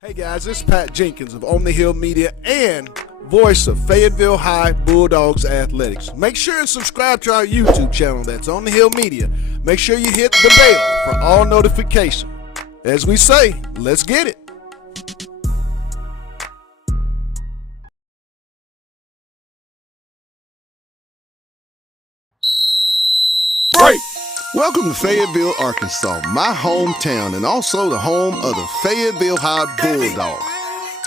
Hey guys, this is Pat Jenkins of On the Hill Media and voice of Fayetteville High Bulldogs Athletics. Make sure and subscribe to our YouTube channel, that's On the Hill Media. Make sure you hit the bell for all notifications. As we say, let's get it. Break! Welcome to Fayetteville, Arkansas, my hometown and also the home of the Fayetteville High Bulldogs.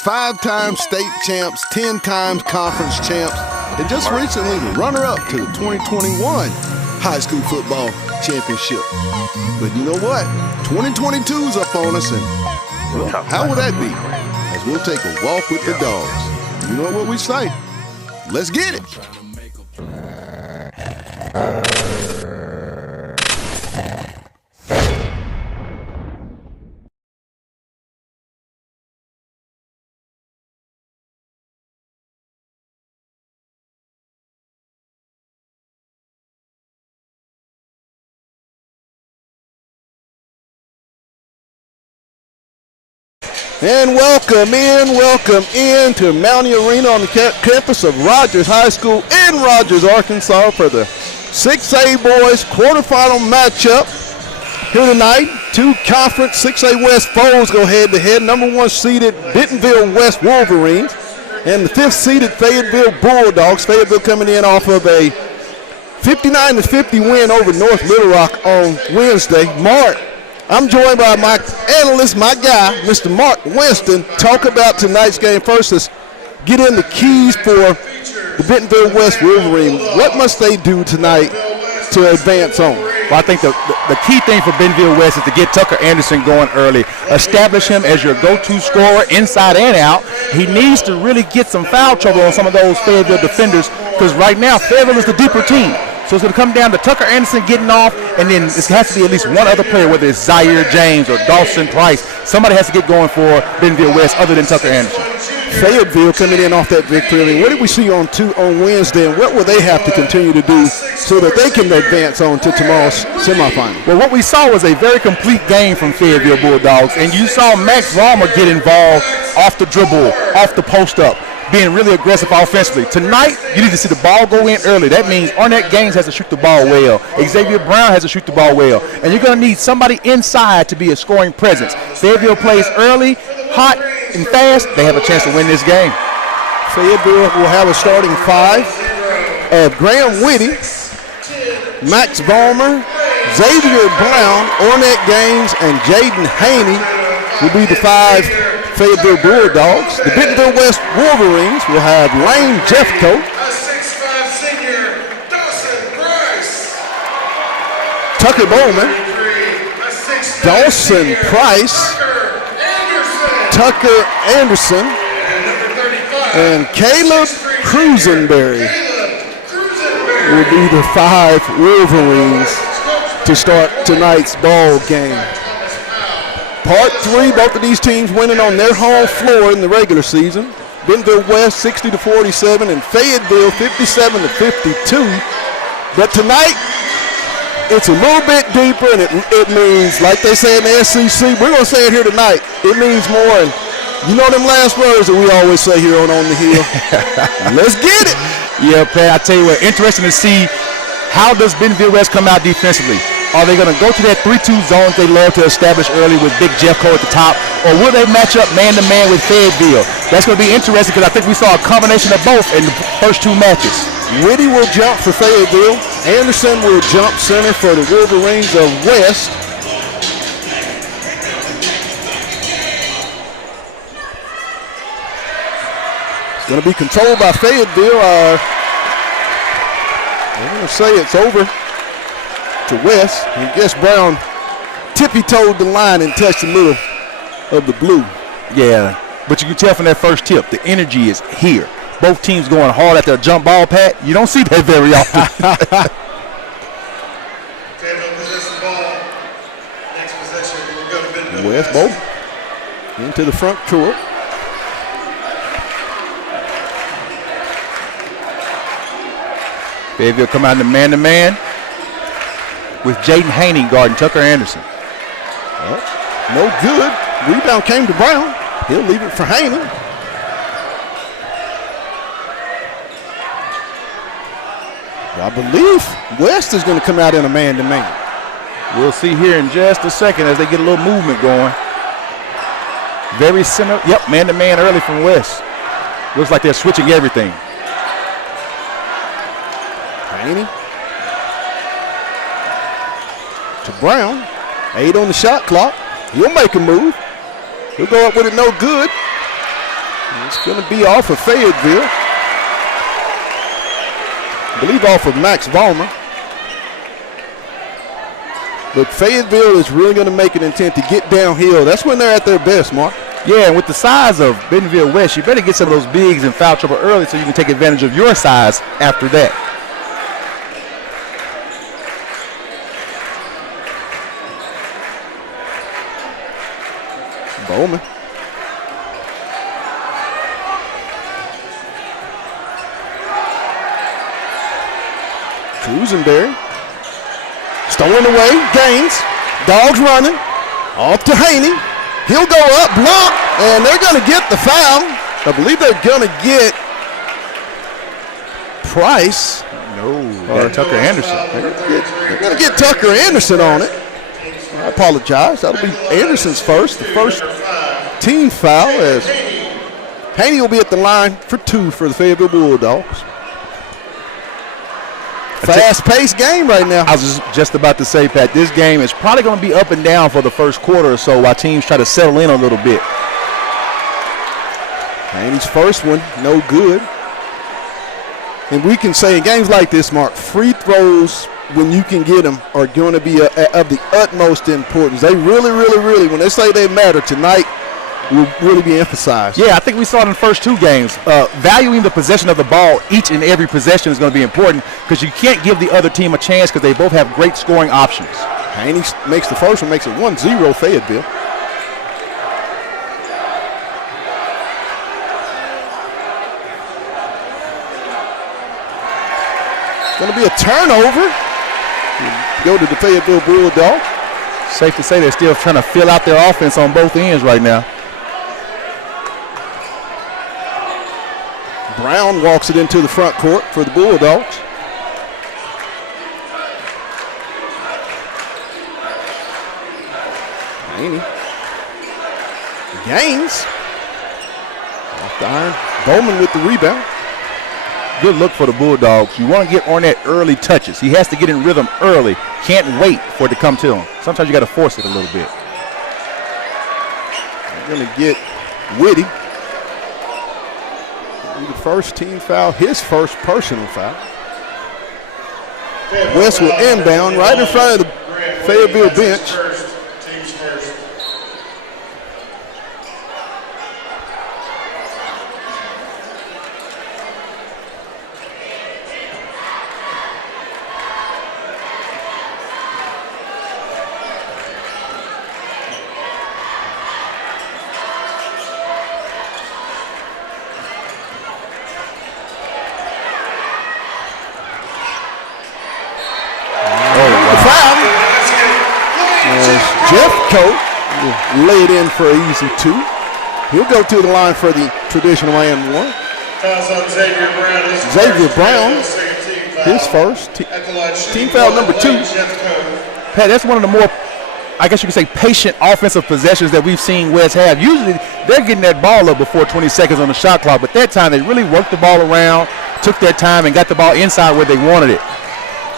5-time state champs, 10 times conference champs, and just recently the runner-up to the 2021 high school football championship. But you know what? 2022's up on us, and well, how will that be? As we'll take a walk with the dogs. You know what we say? Let's get it. And welcome in to Mountie Arena on the campus of Rogers High School in Rogers, Arkansas for the 6A boys quarterfinal matchup here tonight. Two conference 6A West foes go head-to-head. Number 1 seeded Bentonville West Wolverines and the 5th seeded Fayetteville Bulldogs. Fayetteville coming in off of a 59-50 win over North Little Rock on Wednesday. Mark, I'm joined by my analyst, my guy, Mr. Mark Winston. Talk about tonight's game first. Let's get in the keys for the Bentonville West Wolverine. What must they do tonight to advance on? Well, I think the key thing for Bentonville West is to get Tucker Anderson going early. Establish him as your go-to scorer inside and out. He needs to really get some foul trouble on some of those Fayetteville defenders because right now Fayetteville is the deeper team. So it's going to come down to Tucker Anderson getting off, and then it has to be at least one other player, whether it's Zaire James or Dawson Price. Somebody has to get going for Bentonville West other than Tucker Anderson. Fayetteville coming in off that victory. I mean, what did we see on Wednesday, and what will they have to continue to do so that they can advance on to tomorrow's semifinal? Well, what we saw was a very complete game from Fayetteville Bulldogs, and you saw Max Vollmer get involved off the dribble, off the post-up, being really aggressive offensively. Tonight, you need to see the ball go in early. That means Arnett Gaines has to shoot the ball well. Xavier Brown has to shoot the ball well. And you're going to need somebody inside to be a scoring presence. Fayetteville plays early, hot, and fast. They have a chance to win this game. Fayetteville will have a starting 5 of Graham Whitty, Max Vollmer, Xavier Brown, Arnett Gaines, and Jaden Haney will be the 5 Fayetteville Bulldogs. The Bentonville West Wolverines will have Lane Jeffco, 6'5" senior Dawson Price, Tucker Bowman, Dawson Price, Tucker Anderson, and Caleb Cruisenberry will be the 5 Wolverines to start tonight's ball game. Part 3, both of these teams winning on their home floor in the regular season. Bentonville West 60-47 and Fayetteville 57-52. But tonight, it's a little bit deeper, and it means, like they say in the SEC, we're going to say it here tonight, it means more. And you know them last words that we always say here on the Hill. Let's get it. Yeah, Pat, I tell you what, interesting to see how does Bentonville West come out defensively. Are they going to go to that 3-2 zone they love to establish early with Big Jeffco at the top, or will they match up man-to-man with Fayetteville? That's going to be interesting because I think we saw a combination of both in the first 2 matches. Whitty will jump for Fayetteville. Anderson will jump center for the Wolverines of West. It's going to be controlled by Fayetteville. I'm going to say it's over to West. And Guess Brown tippy-toed the line and touched the middle of the blue. Yeah, but you can tell from that first tip, the energy is here. Both teams going hard at their jump ball, Pat. You don't see that very often. West both into the front court. Fayetteville come out in the man-to-man with Jaden Haney guarding Tucker Anderson. No good. Rebound came to Brown. He'll leave it for Haney. I believe West is going to come out in a man-to-man. We'll see here in just a second as they get a little movement going. Very similar. Yep, man-to-man early from West. Looks like they're switching everything. Haney to Brown. 8 on the shot clock. He'll make a move. He'll go up with it, no good. It's going to be off of Fayetteville. I believe off of Max Vollmer. But Fayetteville is really going to make an intent to get downhill. That's when they're at their best, Mark. Yeah, and with the size of Bentonville West, you better get some of those bigs in foul trouble early so you can take advantage of your size after that. Bowman. Cruisenberry. Stolen away. Gaines. Dogs running. Off to Haney. He'll go up, block, and they're going to get the foul. I believe they're going to get Price. Or Tucker Anderson. They're going to get Tucker Anderson on it. I apologize. That'll be Anderson's first. The first team foul as Haney will be at the line for 2 for the Fayetteville Bulldogs. Fast-paced game right now. I was just about to say, Pat, this game is probably going to be up and down for the first quarter or so while teams try to settle in a little bit. Haney's first one, no good. And we can say in games like this, Mark, free throws, when you can get them, are going to be of the utmost importance. They really, really, really, when they say they matter tonight, will really be emphasized. Yeah, I think we saw it in the first 2 games. Valuing the possession of the ball each and every possession is going to be important because you can't give the other team a chance because they both have great scoring options. Haney makes the first one, makes it 1-0 Fayetteville. It's going to be a turnover. Go to the Fayetteville Bulldogs. Safe to say they're still trying to fill out their offense on both ends right now. Brown walks it into the front court for the Bulldogs. Haney. Gaines. Off the iron. Bowman with the rebound. Good look for the Bulldogs. You want to get on that early touches. He has to get in rhythm early. Can't wait for it to come to him. Sometimes you got to force it a little bit. They're going to get Whitty. The first team foul, his first personal foul. West will inbound right in front of the Fayetteville bench. Jeffco will lay it in for an easy 2. He'll go to the line for the traditional and 1. Xavier Brown, his first team foul number 2. Pat, that's one of the more, I guess you could say, patient offensive possessions that we've seen West have. Usually they're getting that ball up before 20 seconds on the shot clock, but that time they really worked the ball around, took their time, and got the ball inside where they wanted it.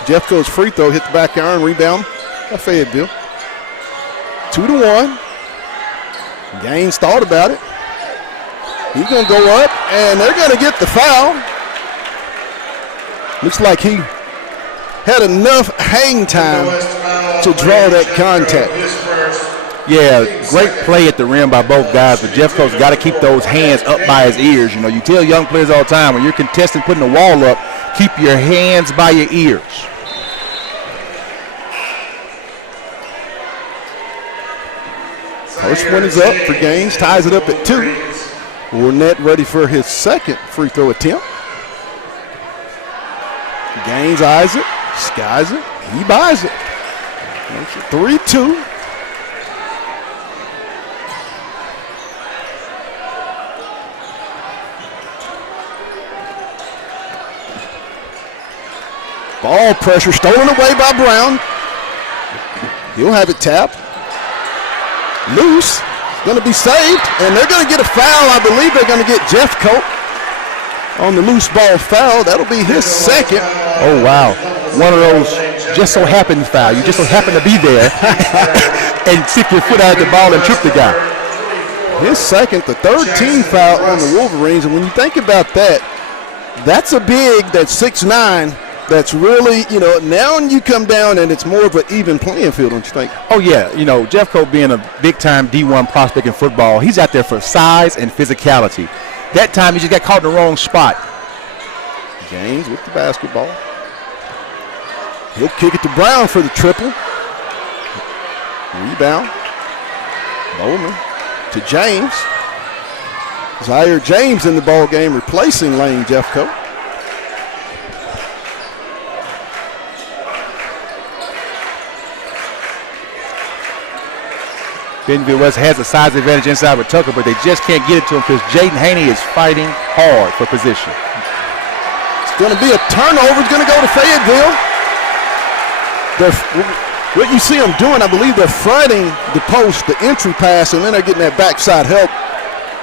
Jeffco's free throw hit the back iron, rebound by Fayetteville. 2-1. Gaines thought about it. He's going to go up, and they're going to get the foul. Looks like he had enough hang time to draw that contact. Yeah, great play at the rim by both guys, but Jeffco's got to keep those hands up by his ears. You know, you tell young players all the time, when you're contesting putting the wall up, keep your hands by your ears. First one is up for Gaines, ties it up at 2. Ornette ready for his second free throw attempt. Gaines eyes it, skies it, he buys it. Makes it 3-2. Ball pressure stolen away by Brown. He'll have it tapped. Loose. Going to be saved, and they're going to get a foul. I believe they're going to get Jeffcoat on the loose ball foul. That'll be his second. Oh, wow. One of those just so happens foul. You just so happen to be there and stick your foot out of the ball and trip the guy. His second, the third team foul on the Wolverines. And when you think about that, that's a big, that's 6'9", that's really, now you come down and it's more of an even playing field, don't you think? Oh, yeah. Jeffcoat being a big-time D1 prospect in football, he's out there for size and physicality. That time he just got caught in the wrong spot. James with the basketball. He'll kick it to Brown for the triple. Rebound. Bowman to James. Zaire James in the ball game, replacing Lane Jeffcoat. Bentonville West has a size advantage inside with Tucker, but they just can't get it to him because Jaden Haney is fighting hard for position. It's going to be a turnover. It's going to go to Fayetteville. What you see them doing, I believe they're fronting the post, the entry pass, and then they're getting that backside help.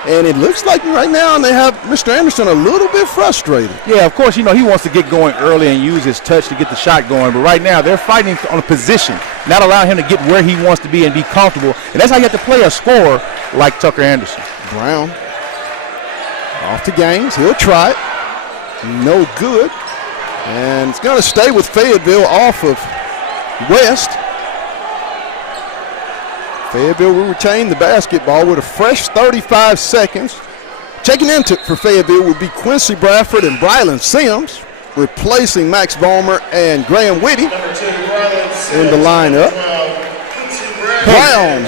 And it looks like right now they have Mr. Anderson a little bit frustrated. Yeah, of course, he wants to get going early and use his touch to get the shot going. But right now they're fighting on a position, not allowing him to get where he wants to be and be comfortable. And that's how you have to play a scorer like Tucker Anderson. Brown off to Gaines. He'll try it. No good. And it's going to stay with Fayetteville off of West. Fayetteville will retain the basketball with a fresh 35 seconds. Checking in for Fayetteville will be Quincy Bradford and Brylan Sims, replacing Max Ballmer and Graham Whitty in the lineup. Brown,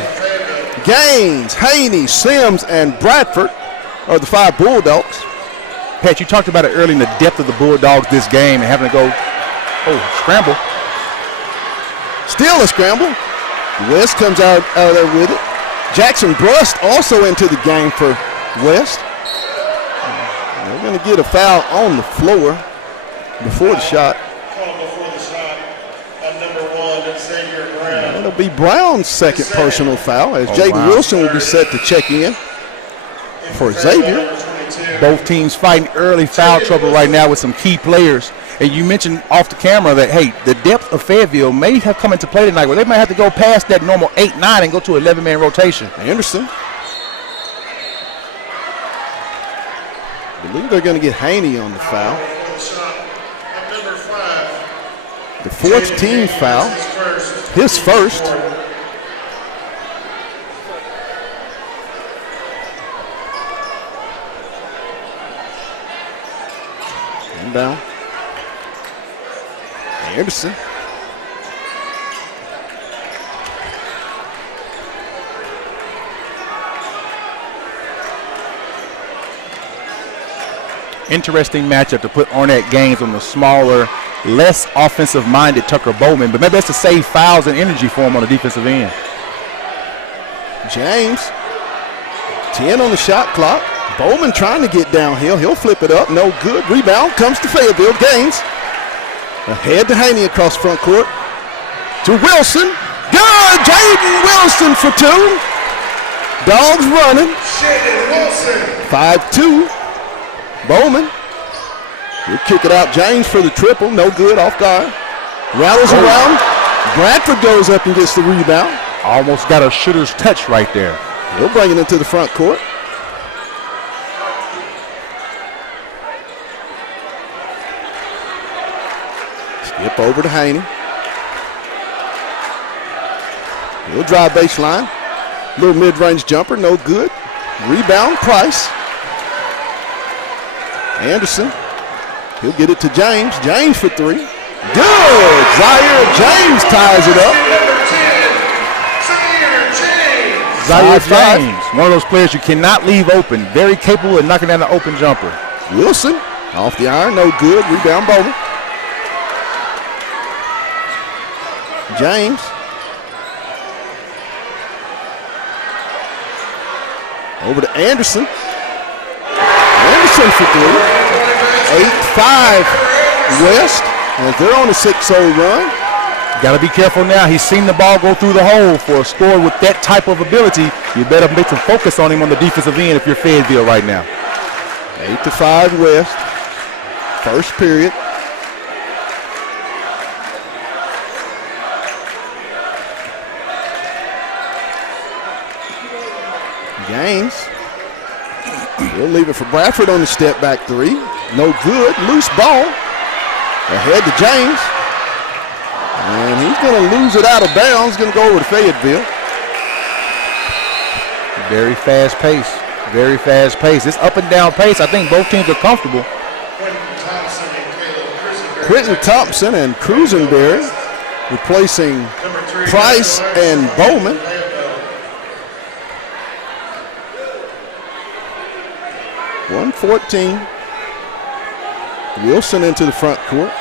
Gaines, Haney, Sims, and Bradford are the 5 Bulldogs. Pat, you talked about it early in the depth of the Bulldogs this game and having to go, scramble. Still a scramble. West comes out there with it. Jackson Brust also into the game for West. They're going to get a foul on the floor before the shot. That'll be Brown's second personal foul as Jaden Wilson will be set to check in for Xavier. Both teams fighting early foul trouble right now with some key players. And you mentioned off the camera that, hey, the depth of Fayetteville may have come into play tonight where they might have to go past that normal 8-9 and go to 11-man rotation. Anderson. I believe they're going to get Haney on the foul. The 4th team foul. His first. Inbound. Anderson. Interesting matchup to put Ornette Gaines on the smaller, less offensive-minded Tucker Bowman, but maybe that's to save fouls and energy for him on the defensive end. James, 10 on the shot clock. Bowman trying to get downhill. He'll flip it up. No good. Rebound comes to Fayetteville. Gaines. Ahead to Haney across front court. To Wilson. Good! Jaden Wilson for 2. Dogs running. 5-2. Bowman. He'll kick it out. James for the triple. No good. Off guard. Rattles around. Bradford goes up and gets the rebound. Almost got a shooter's touch right there. He'll bring it into the front court. Skip over to Haney. He'll drive baseline. Little mid-range jumper, no good. Rebound, Price. Anderson. He'll get it to James. James for 3. Good! Zaire James ties it up. Zaire James, one of those players you cannot leave open. Very capable of knocking down the open jumper. Wilson off the iron, no good. Rebound, Bowman. James. Over to Anderson. Anderson for 3. 8-5 West. As they're on a 6-0 run. Got to be careful now. He's seen the ball go through the hole. For a scorer with that type of ability, you better make some focus on him on the defensive end if you're Fayetteville right now. 8-5 West. First period. Gaines. We'll leave it for Bradford on the step back three. No good. Loose ball. Ahead to James. And he's going to lose it out of bounds. Going to go over to Fayetteville. Very fast pace. Very fast pace. It's up and down pace. I think both teams are comfortable. Quentin Thompson and Cruisenberry replacing Price and Bowman. .114. Wilson into the front court.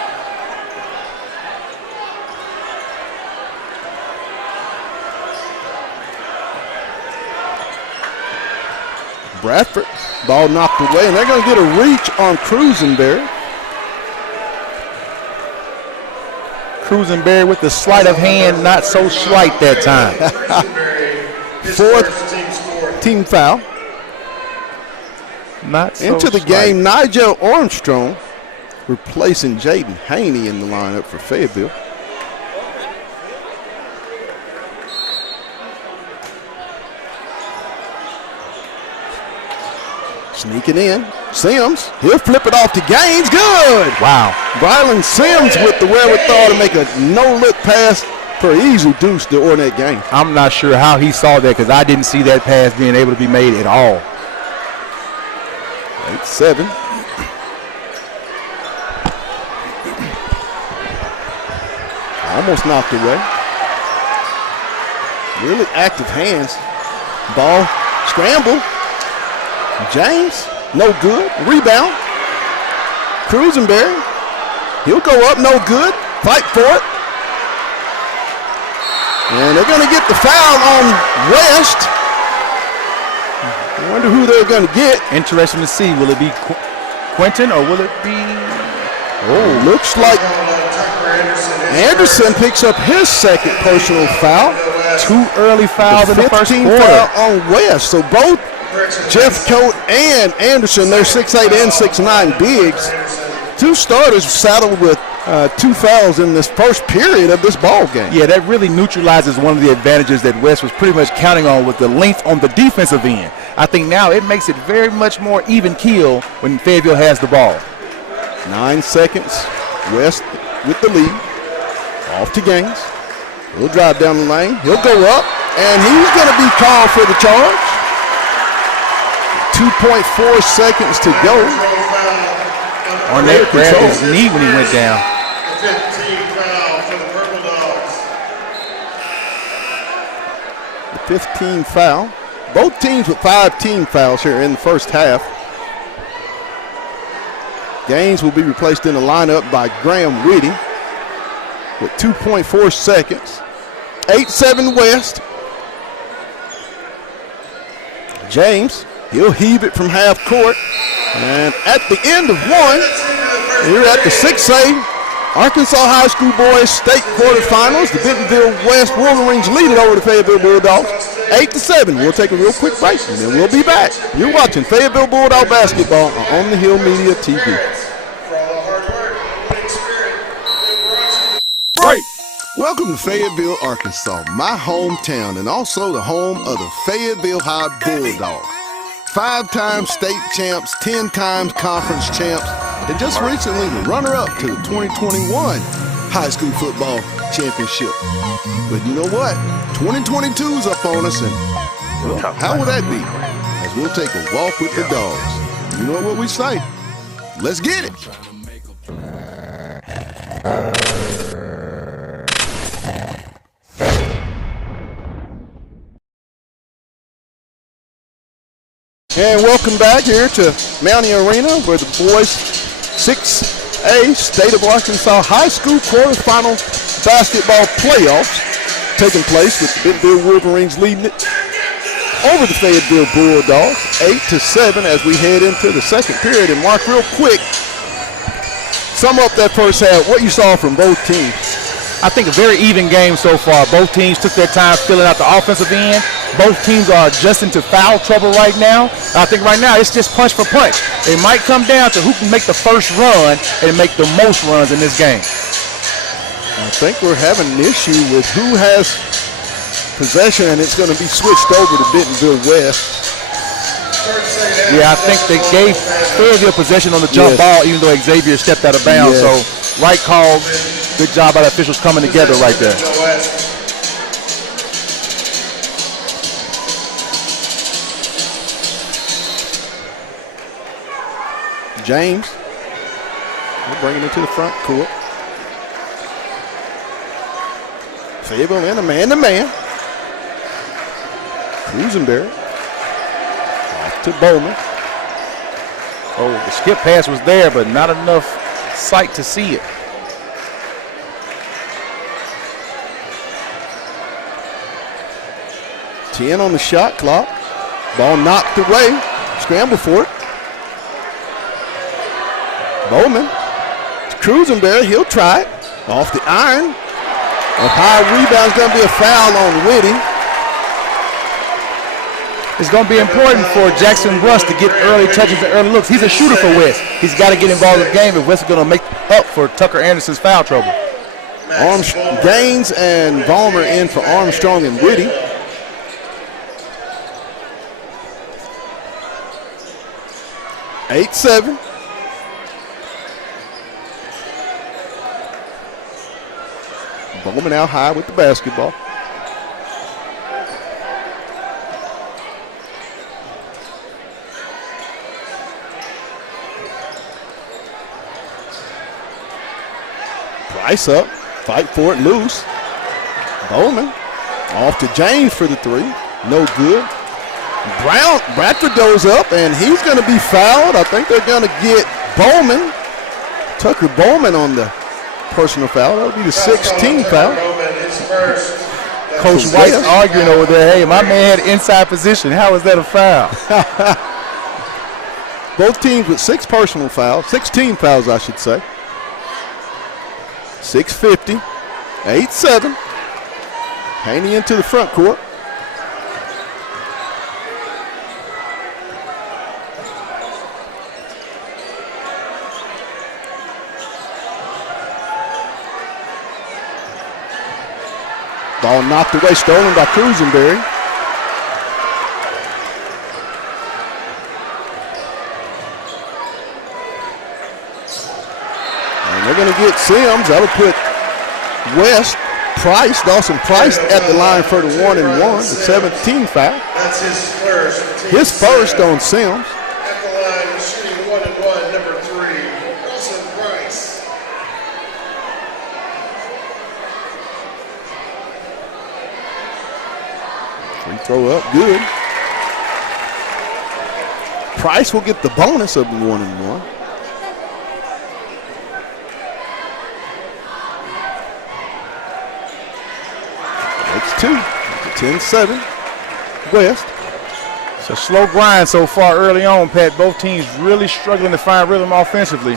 Bradford, ball knocked away, and they're going to get a reach on Cruisenberry. Cruisenberry with the sleight of hand, not so slight that time. Fourth team foul. Not so into the slight. game, Nigel Armstrong replacing Jaden Haney in the lineup for Fayetteville. Sneaking in, Sims, he'll flip it off to Gaines, good! Wow. Brylan Sims with the wherewithal to make a no-look pass for an easy deuce to Ornette Gaines. I'm not sure how he saw that because I didn't see that pass being able to be made at all. 8-7. Almost knocked away. Really active hands. Ball scramble. James, no good. Rebound. Cruisenberry, he'll go up, no good. Fight for it. And they're going to get the foul on West. I wonder who they're going to get. Interesting to see. Will it be Quentin or will it be? Oh, looks like Anderson picks up his second personal foul. 2 early fouls in the first 15 quarter. foul on West. So both Jeff Coate and Anderson, they're 6'8 and 6'9 bigs. Two starters saddled with 2 fouls in this first period of this ball game. Yeah, that really neutralizes one of the advantages that West was pretty much counting on with the length on the defensive end. I think now it makes it very much more even keel when Fayetteville has the ball. 9 seconds. West with the lead. Off to Gaines. He'll drive down the lane. He'll go up, and he's going to be called for the charge. 2.4 seconds to go. Ornette grabbed his knee when he went down. 15 foul for the Purple Dogs. The 15 foul. Both teams with 5 team fouls here in the first half. Gaines will be replaced in the lineup by Graham Whitty with 2.4 seconds. 8-7 West. James, he'll heave it from half court. And at the end of one, here at the 6A Arkansas High School Boys State Quarterfinals, the Bentonville West Wolverines lead it over the Fayetteville Bulldogs, 8-7. We'll take a real quick break, and then we'll be back. You're watching Fayetteville Bulldog basketball on the Hill Media TV. Break. Welcome to Fayetteville, Arkansas, my hometown, and also the home of the Fayetteville High Bulldogs. 5-time state champs, 10 times conference champs, and just recently the runner-up to the 2021 high school football championship. But you know what? 2022's up on us, and well, how will that be? As we'll take a walk with the dogs. You know what we say? Let's get it. And welcome back here to Mountie Arena where the boys 6A State of Arkansas High School quarterfinal basketball playoffs taking place with the Bentonville Wolverines leading it over the Fayetteville Bulldogs 8-7 as we head into the second period. And Mark, real quick, sum up that first half, what you saw from both teams. I think a very even game so far. Both teams took their time filling out the offensive end. Both teams are adjusting to foul trouble right now. I think right now it's just punch for punch. It might come down to who can make the first run and make the most runs in this game. I think we're having an issue with who has possession, and it's going to be switched over to Bentonville West. Yeah, I think they gave Fayetteville possession on the jump ball, even though Xavier stepped out of bounds. So, right call, good job by the officials coming together right there. James, we're bringing it to the front court. Fayetteville in a man-to-man. Cruisenberry off to Bowman. Oh, the skip pass was there, but not enough sight to see it. Ten on the shot clock. Ball knocked away. Scramble for it. Bowman to Cruisenberry. He'll try it. Off the iron. A high rebound is going to be a foul on Whitty. It's going to be important for Jackson Russ to get early touches and early looks. He's a shooter for West. He's got to get involved in the game if West is going to make up for Tucker Anderson's foul trouble. Gaines and Vollmer in for Armstrong and Whitty. Eight-7. Bowman out high with the basketball. Price up, fight for it, loose. Bowman off to James for the three, no good. Bradford goes up and he's going to be fouled. I think they're going to get Bowman, Tucker Bowman on the personal foul. That'll be the 16th foul. Coach White's arguing over there. Hey, my man had inside position. How is that a foul? Both teams with 6 personal fouls, 16 fouls I should say. 6:50, 8-7. Haney into the front court. Ball knocked away, stolen by Cruisenberry. And they're going to get Sims. That'll put West, Price, Dawson Price at the line for the 1-and-1, the 17th foul. That's his first. His first on Sims. At the line, shooting 1-and-1, number 3, Dawson Price. Free throw up, good. Price will get the bonus of the 1-and-1. It's 2, 10-7, West. It's a slow grind so far early on, Pat. Both teams really struggling to find rhythm offensively.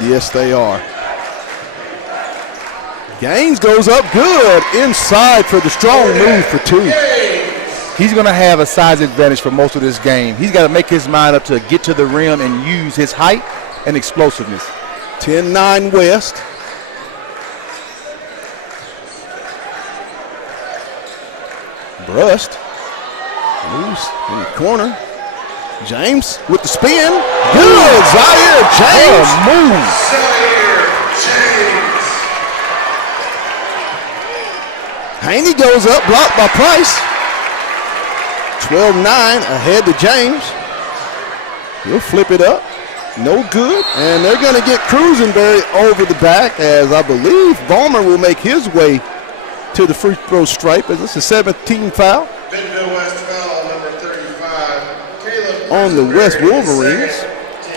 Yes, they are. Gaines goes up good inside for the strong move for 2. He's going to have a size advantage for most of this game. He's got to make his mind up to get to the rim and use his height and explosiveness. 10-9 West. Brust. Loose in the corner. James with the spin. Good. Zaire James. Move. Zaire James. Haney goes up, blocked by Price. 12-9 ahead to James. He'll flip it up. No good. And they're going to get Cruisenberry over the back, as I believe Ballmer will make his way to the free throw stripe, as it's a 17th foul. Bentonville West foul, number 35. Caleb On the West Wolverines.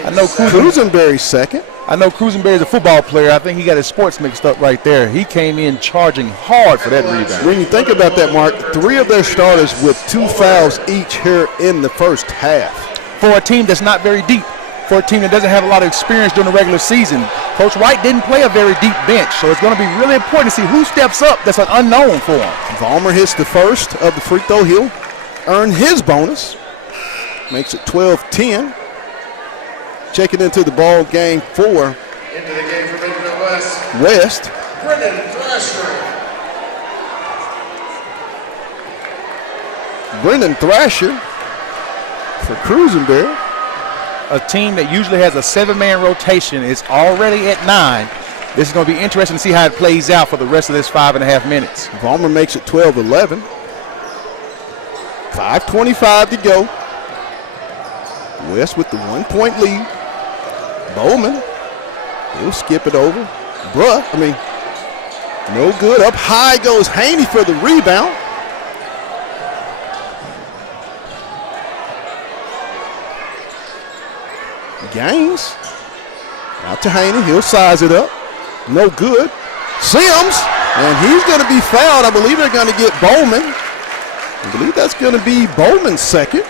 I know Cruisenberry's second. I know Cruisenberry is a football player. I think he got his sports mixed up right there. He came in charging hard for that rebound. When you think about that, Mark, 3 of their starters with 2 fouls each here in the first half. For a team that's not very deep, for a team that doesn't have a lot of experience during the regular season, Coach White didn't play a very deep bench, so it's going to be really important to see who steps up that's an unknown for him. Vollmer hits the first of the free throw. He'll earn his bonus. Makes it 12-10. Checking into the ball game for Into the game for Bentonville West. West. Brendan Thrasher. Brendan Thrasher for Cruisenberry. A team that usually has a 7-man rotation is already at 9. This is going to be interesting to see how it plays out for the rest of this 5.5 minutes. Vollmer makes it 12-11. 5:25 to go. West with the 1-point lead. Bowman, he'll skip it over. No good. Up high goes Haney for the rebound. Gaines out to Haney. He'll size it up. No good. Sims, and he's going to be fouled. I believe they're going to get Bowman. I believe that's going to be Bowman's second.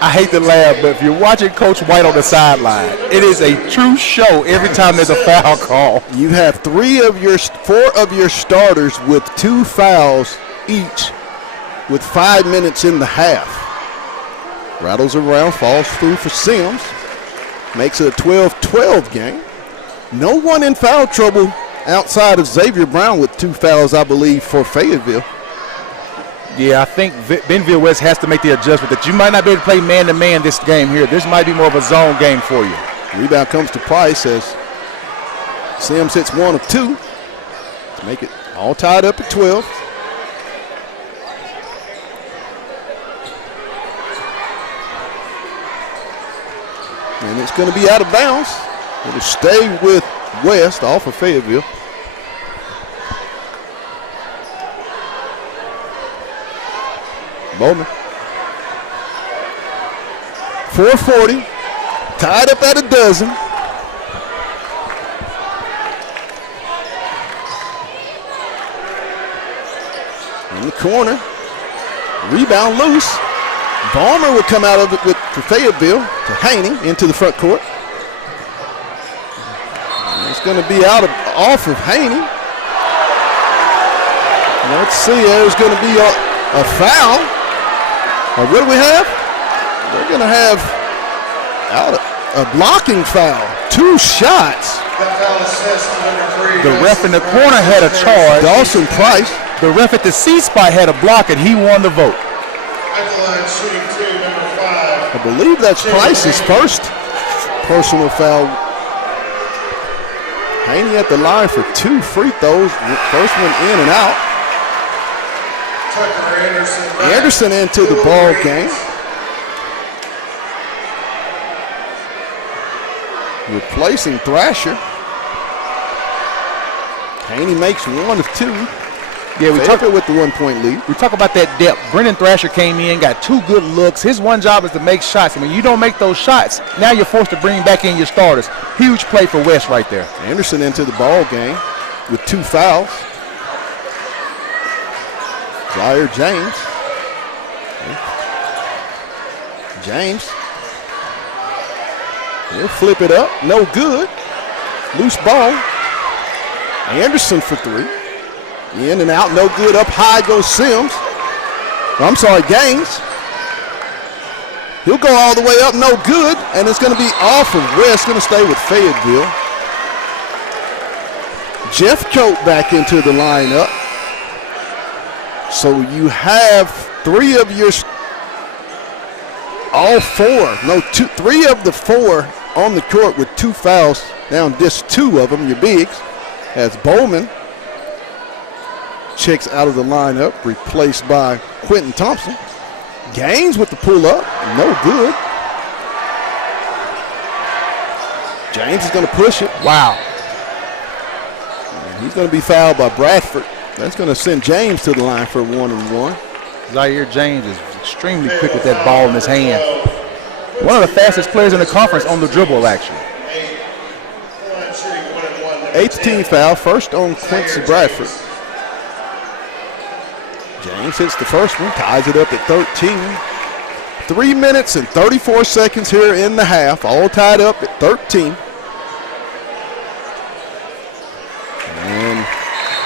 I hate to laugh, but if you're watching Coach White on the sideline, it is a true show every time there's a foul call. You have 4 of your starters with 2 fouls each with 5 minutes in the half. Rattles around, falls through for Sims. Makes it a 12-12 game. No one in foul trouble outside of Xavier Brown with 2 fouls, I believe, for Fayetteville. Yeah, I think Bentonville West has to make the adjustment that you might not be able to play man-to-man this game here. This might be more of a zone game for you. Rebound comes to Price as Sims hits 1 of 2 to make it all tied up at 12. And it's going to be out of bounds. It'll stay with West off of Fayetteville. Bowman. 4:40. Tied up at a dozen. In the corner. Rebound loose. Balmer would come out of it for Fayetteville to Haney into the front court. And it's going to be off of Haney. Let's see. There's going to be a foul. What do we have? They're going to have a blocking foul. 2 shots. The ref in the corner had a charge. Dawson Price. The ref at the C spot had a block, and he won the vote. I believe that's Price's first personal foul. Haney at the line for 2 free throws. First one in and out. Anderson into the ball game. Replacing Thrasher. Haney makes 1 of 2. Yeah, we talk with the 1-point lead. We talk about that depth. Brendan Thrasher came in, got 2 good looks. His one job is to make shots. I mean, you don't make those shots, now you're forced to bring back in your starters. Huge play for West right there. Anderson into the ball game with 2 fouls. Zaire James. James. He'll flip it up. No good. Loose ball. Anderson for 3. In and out. No good. Up high goes Sims. Gaines. He'll go all the way up. No good. And it's going to be off of West. Going to stay with Fayetteville. Jeff Coate back into the lineup. So you have 3 of your, 3 of the 4 on the court with 2 fouls. Down just 2 of them, your bigs. As Bowman checks out of the lineup, replaced by Quentin Thompson. Gaines with the pull up, no good. James is going to push it. Wow. And he's going to be fouled by Bradford. That's going to send James to the line for a 1-and-1. Zaire James is extremely quick with that ball in his hand. One of the fastest players in the conference on the dribble, actually. 8th team foul, first on Quincy Bradford. James hits the first one, ties it up at 13. 3 minutes and 34 seconds here in the half, all tied up at 13. And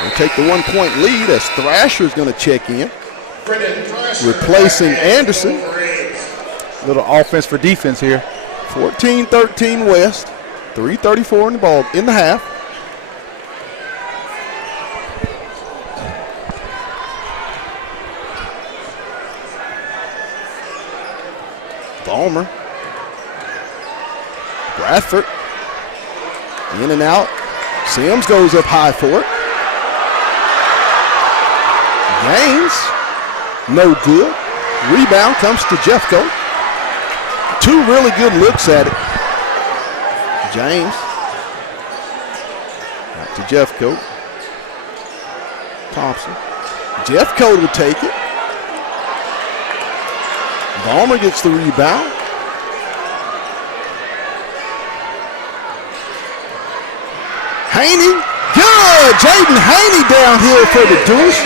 we'll take the 1-point lead as Thrasher's going to check in, replacing Anderson. Little offense for defense here. 14-13 West, 3:34 in the half. Balmer, Bradford, in and out. Sims goes up high for it. Gaines, no good. Rebound comes to Jeffco. 2 really good looks at it. James, out to Jeffco. Thompson. Jeffco will take it. Balmer gets the rebound. Haney, good! Jaden Haney downhill for the deuce.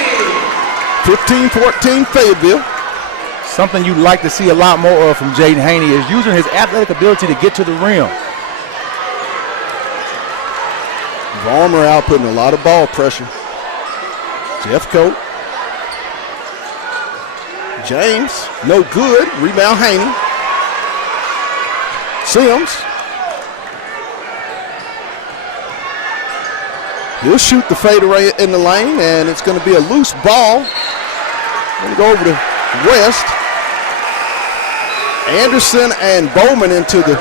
15-14 Fayetteville. Something you'd like to see a lot more of from Jaden Haney is using his athletic ability to get to the rim. Balmer out putting a lot of ball pressure. Jeffco. James, no good. Rebound Haney. Sims. He'll shoot the fadeaway in the lane, and it's going to be a loose ball. Going to go over to West. Anderson and Bowman into the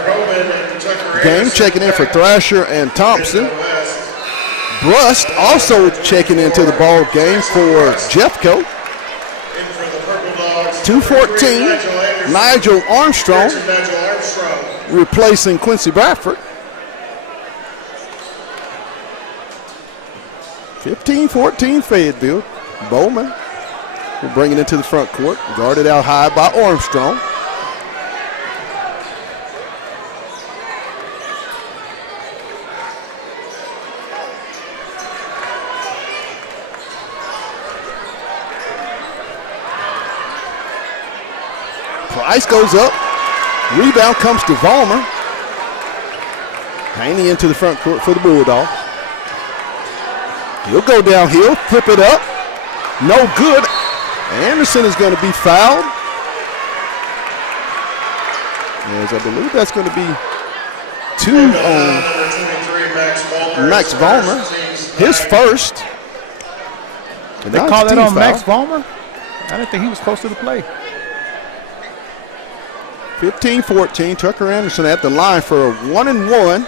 game, checking in for Thrasher and Thompson. Brust also checking into the ball game for Jeffco. 2:14, Nigel Armstrong replacing Quincy Bradford. 15-14 Fayetteville. Bowman will bring it into the front court, guarded out high by Armstrong. Price goes up. Rebound comes to Vollmer. Haney into the front court for the Bulldogs. He'll go downhill, flip it up. No good. Anderson is going to be fouled. As I believe that's going to be 2 on Max Vollmer. His first. Did they call that on Max Vollmer? I didn't think he was close to the play. 15-14, Tucker Anderson at the line for a 1-and-1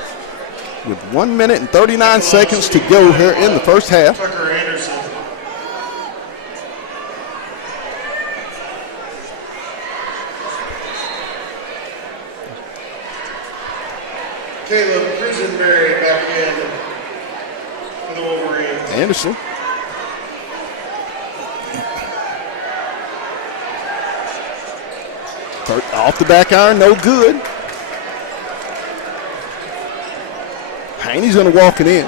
with 1 minute and 39 seconds to go here in the first half. Tucker Anderson. Caleb Prisenberry back in for the Wolverines. Anderson. Off the back iron, no good. Haney's going to walk it in.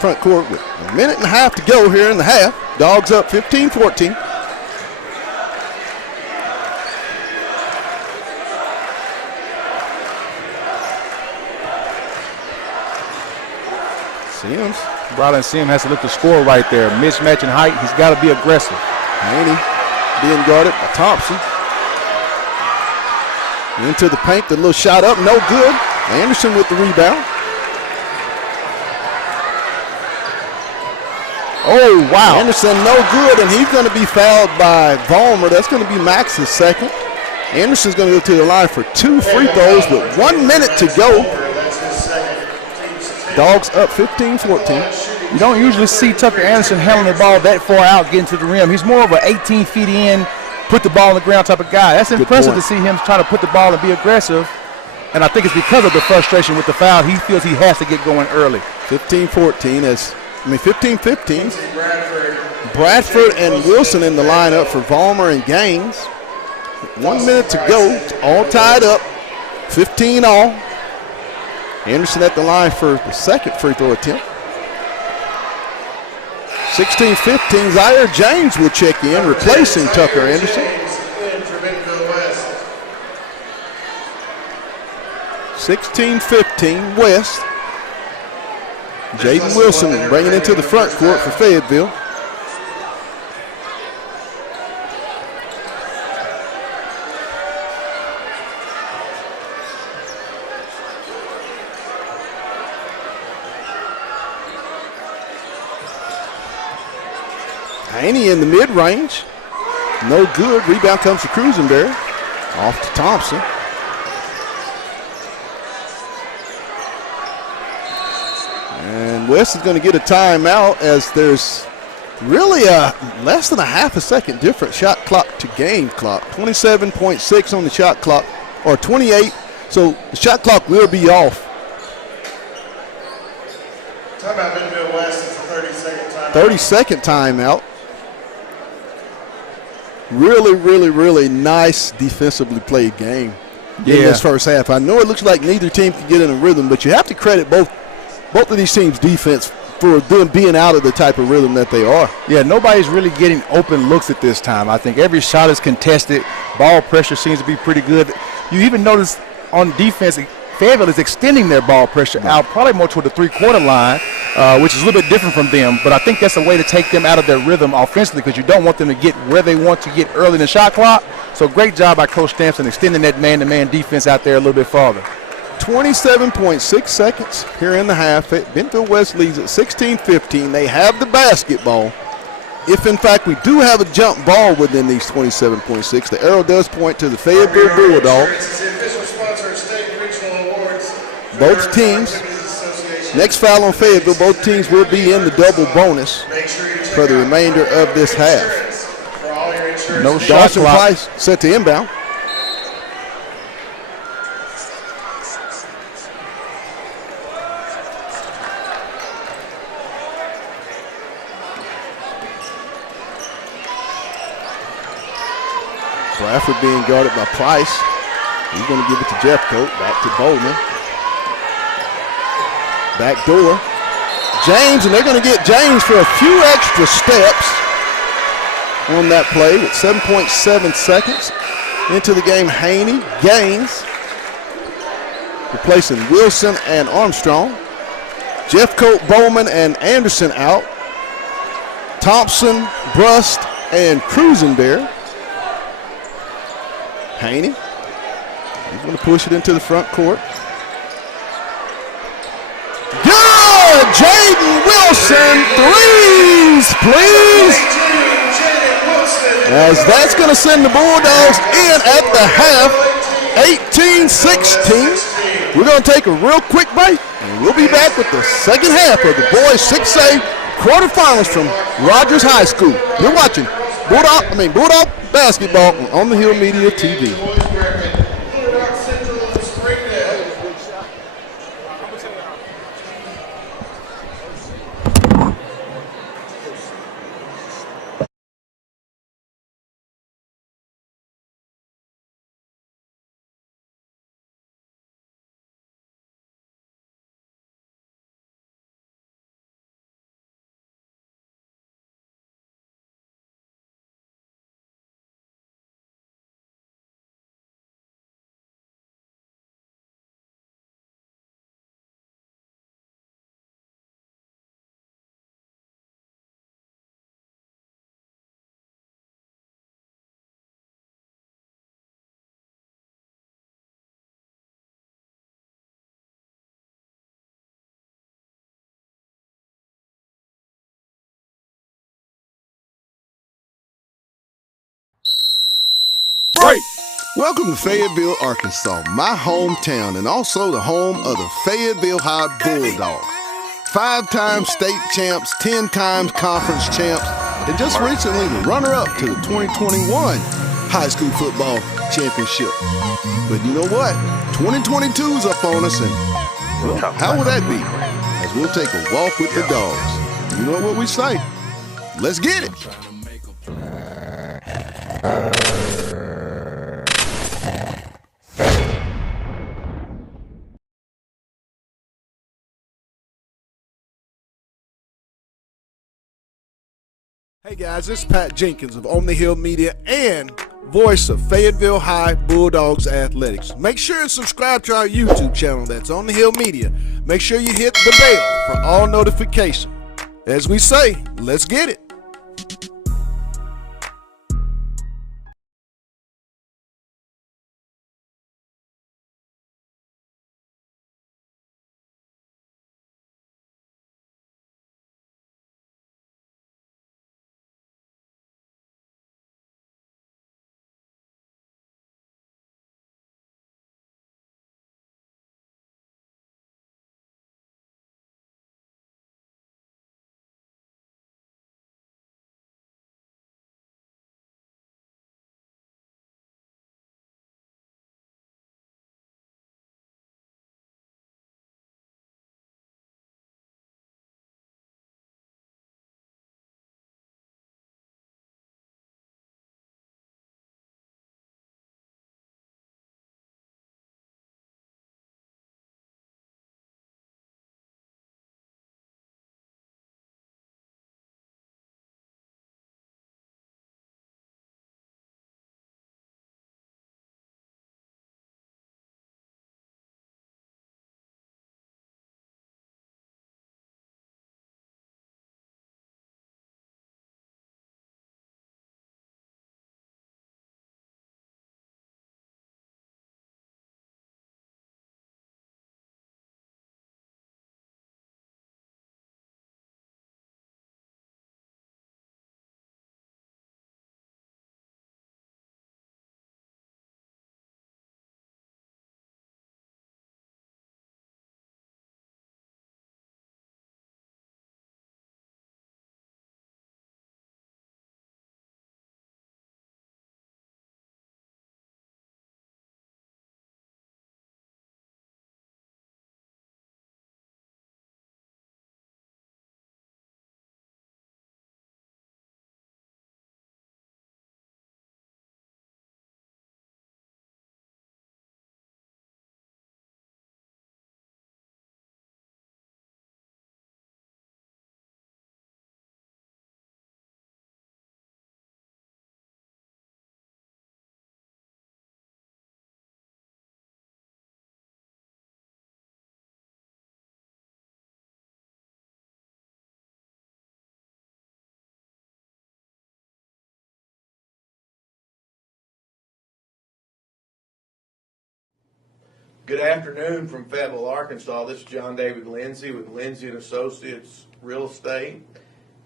Front court with a minute and a half to go here in the half. Dogs up 15-14. Sims. Brylan Sims has to look to score right there. Mismatch in height. He's got to be aggressive. Haney being guarded by Thompson. Into the paint, the little shot up, no good. Anderson with the rebound. Oh, wow. Anderson no good, and he's going to be fouled by Vollmer. That's going to be Max's second. Anderson's going to go to the line for 2 free throws with 1 minute to go. Dogs up 15-14. You don't usually see Tucker Anderson handling the ball that far out, getting to the rim. He's more of an 18 feet in, put the ball on the ground type of guy. That's impressive to see him trying to put the ball and be aggressive. And I think it's because of the frustration with the foul. He feels he has to get going early. 15-15. 15-15. Bradford and Wilson in the lineup for Vollmer and Gaines. 1 minute to go. It's all tied up. 15 all. Anderson at the line for the second free throw attempt. 16-15, Zaire James will check in, replacing Tucker Anderson. 16-15 West. Jaden Wilson bringing it to the front court for Fayetteville. Haney in the mid-range. No good. Rebound comes to Cruisenberry. Off to Thompson. And West is going to get a timeout as there's really less than a half a second difference shot clock to game clock. 27.6 on the shot clock, or 28. So the shot clock will be off. Timeout Bentonville West. It's a 30-second timeout. 30-second timeout. Really, really, really nice defensively played game in this first half. I know it looks like neither team can get in a rhythm, but you have to credit both of these teams' defense for them being out of the type of rhythm that they are. Yeah, nobody's really getting open looks at this time. I think every shot is contested. Ball pressure seems to be pretty good. You even notice on defense, Fayetteville is extending their ball pressure out probably more toward the three-quarter line, which is a little bit different from them. But I think that's a way to take them out of their rhythm offensively because you don't want them to get where they want to get early in the shot clock. So great job by Coach Stampson extending that man-to-man defense out there a little bit farther. 27.6 seconds here in the half. Bentonville West leads at 16-15. They have the basketball. If, in fact, we do have a jump ball within these 27.6, the arrow does point to the Fayetteville Bulldogs. Both teams, next foul on Fayetteville, both teams will be in the double bonus for the remainder of this half. No shot Dawson clock. Price set to inbound. Bradford being guarded by Price. He's going to give it to Jeffcoat. Back to Bowman. Back door. James, and they're going to get James for a few extra steps on that play with 7.7 seconds into the game. Haney, Gaines, replacing Wilson and Armstrong. Jeffcoat, Bowman, and Anderson out. Thompson, Brust, and Cruisenberry. Haney, he's going to push it into the front court. Good! Jaden Wilson, threes, please. As that's going to send the Bulldogs in at the half, 18-16. We're going to take a real quick break, and we'll be back with the second half of the boys 6A quarterfinals from Rogers High School. You're watching Bulldog basketball on the Hill Media TV. Welcome to Fayetteville, Arkansas, my hometown and also the home of the Fayetteville High Bulldogs. 5-time state champs, 10 times conference champs, and just recently the runner-up to the 2021 high school football championship. But you know what? 2022 is up on us, and well, how will that be? As we'll take a walk with the dogs. You know what we say? Let's get it. Hey guys, this is Pat Jenkins of On the Hill Media and voice of Fayetteville High Bulldogs Athletics. Make sure and subscribe to our YouTube channel, that's On the Hill Media. Make sure you hit the bell for all notifications. As we say, let's get it. Good afternoon from Fayetteville, Arkansas. This is John David Lindsay with Lindsay and Associates Real Estate,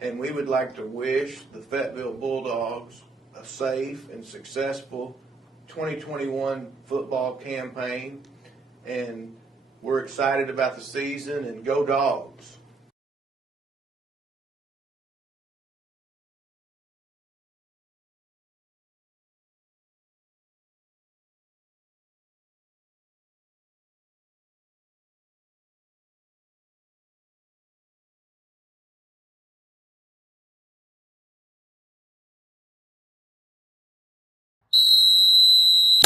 and we would like to wish the Fayetteville Bulldogs a safe and successful 2021 football campaign, and we're excited about the season, and go Dogs!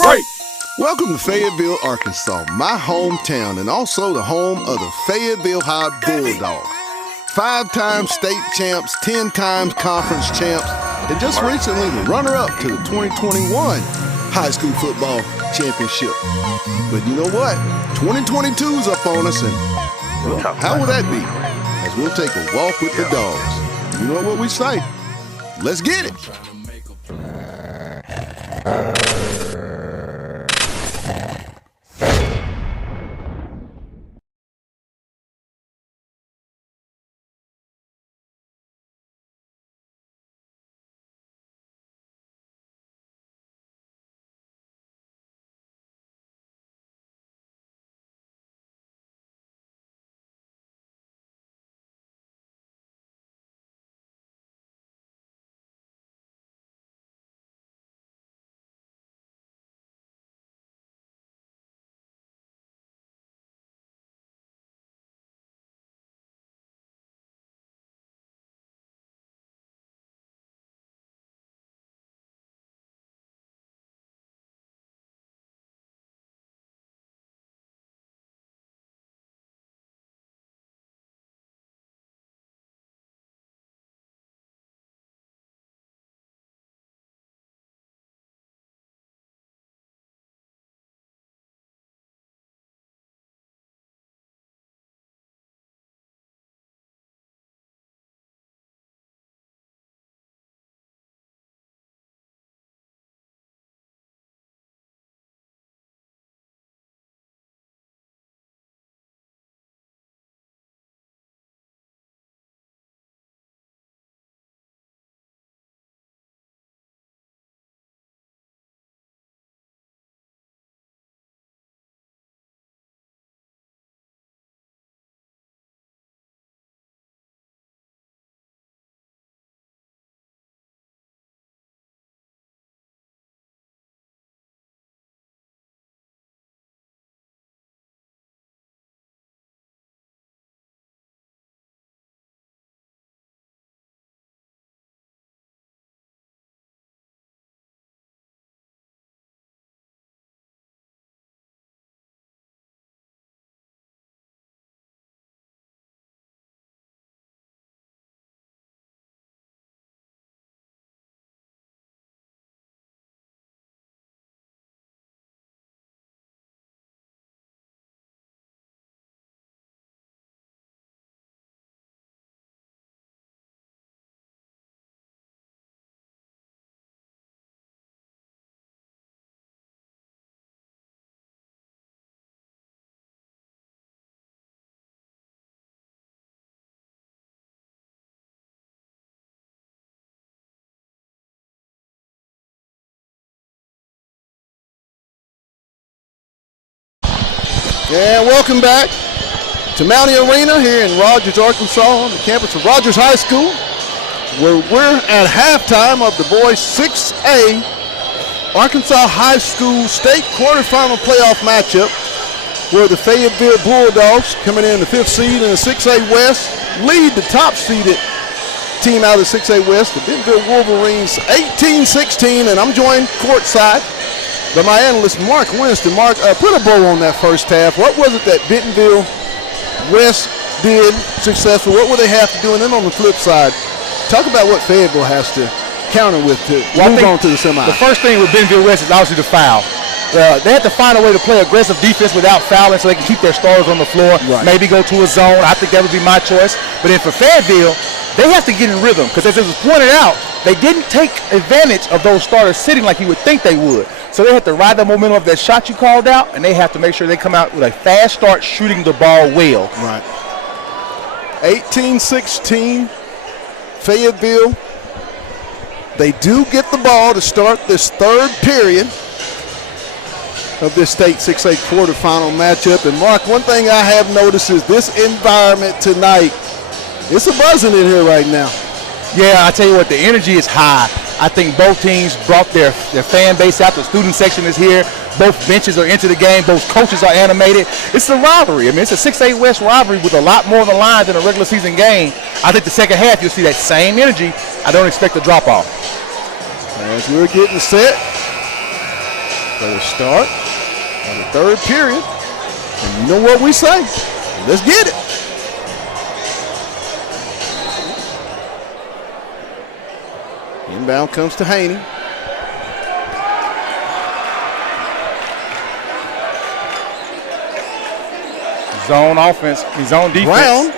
Break! Welcome to Fayetteville, Arkansas, my hometown and also the home of the Fayetteville High Bulldogs. 5-time state champs, 10 times conference champs, and just recently the runner-up to the 2021 high school football championship. But you know what? 2022's up on us, and well, how will that be? As we'll take a walk with the dogs. You know what we say? Let's get it. And welcome back to Mountie Arena here in Rogers, Arkansas, on the campus of Rogers High School, where we're at halftime of the boys 6A Arkansas High School State quarterfinal playoff matchup, where the Fayetteville Bulldogs, coming in the 5th seed in the 6A West, lead the top-seeded team out of the 6A West, the Bentonville Wolverines, 18-16, and I'm joined courtside by my analyst, Mark Winston. Mark, put a bow on that first half. What was it that Bentonville West did successful? What will they have to do? And then on the flip side, talk about what Fayetteville has to counter with to move on to the semi. The first thing with Bentonville West is obviously the foul. They have to find a way to play aggressive defense without fouling so they can keep their stars on the floor, maybe go to a zone. I think that would be my choice. But then for Fayetteville, they have to get in rhythm because, as it was pointed out, they didn't take advantage of those starters sitting like you would think they would. So they have to ride the momentum of that shot you called out, and they have to make sure they come out with a fast start shooting the ball well. Right. 18-16, Fayetteville. They do get the ball to start this third period of this state 6A quarterfinal matchup. And Mark, one thing I have noticed is this environment tonight, it's a buzzing in here right now. Yeah, I tell you what, the energy is high. I think both teams brought their fan base out. The student section is here. Both benches are into the game. Both coaches are animated. It's a rivalry. I mean, it's a 6A West rivalry with a lot more on the line than a regular season game. I think the second half, you'll see that same energy. I don't expect a drop-off. As we're getting set for the start of the third period, and you know what we say, let's get it. Inbound comes to Haney. Zone offense, zone defense. Brown.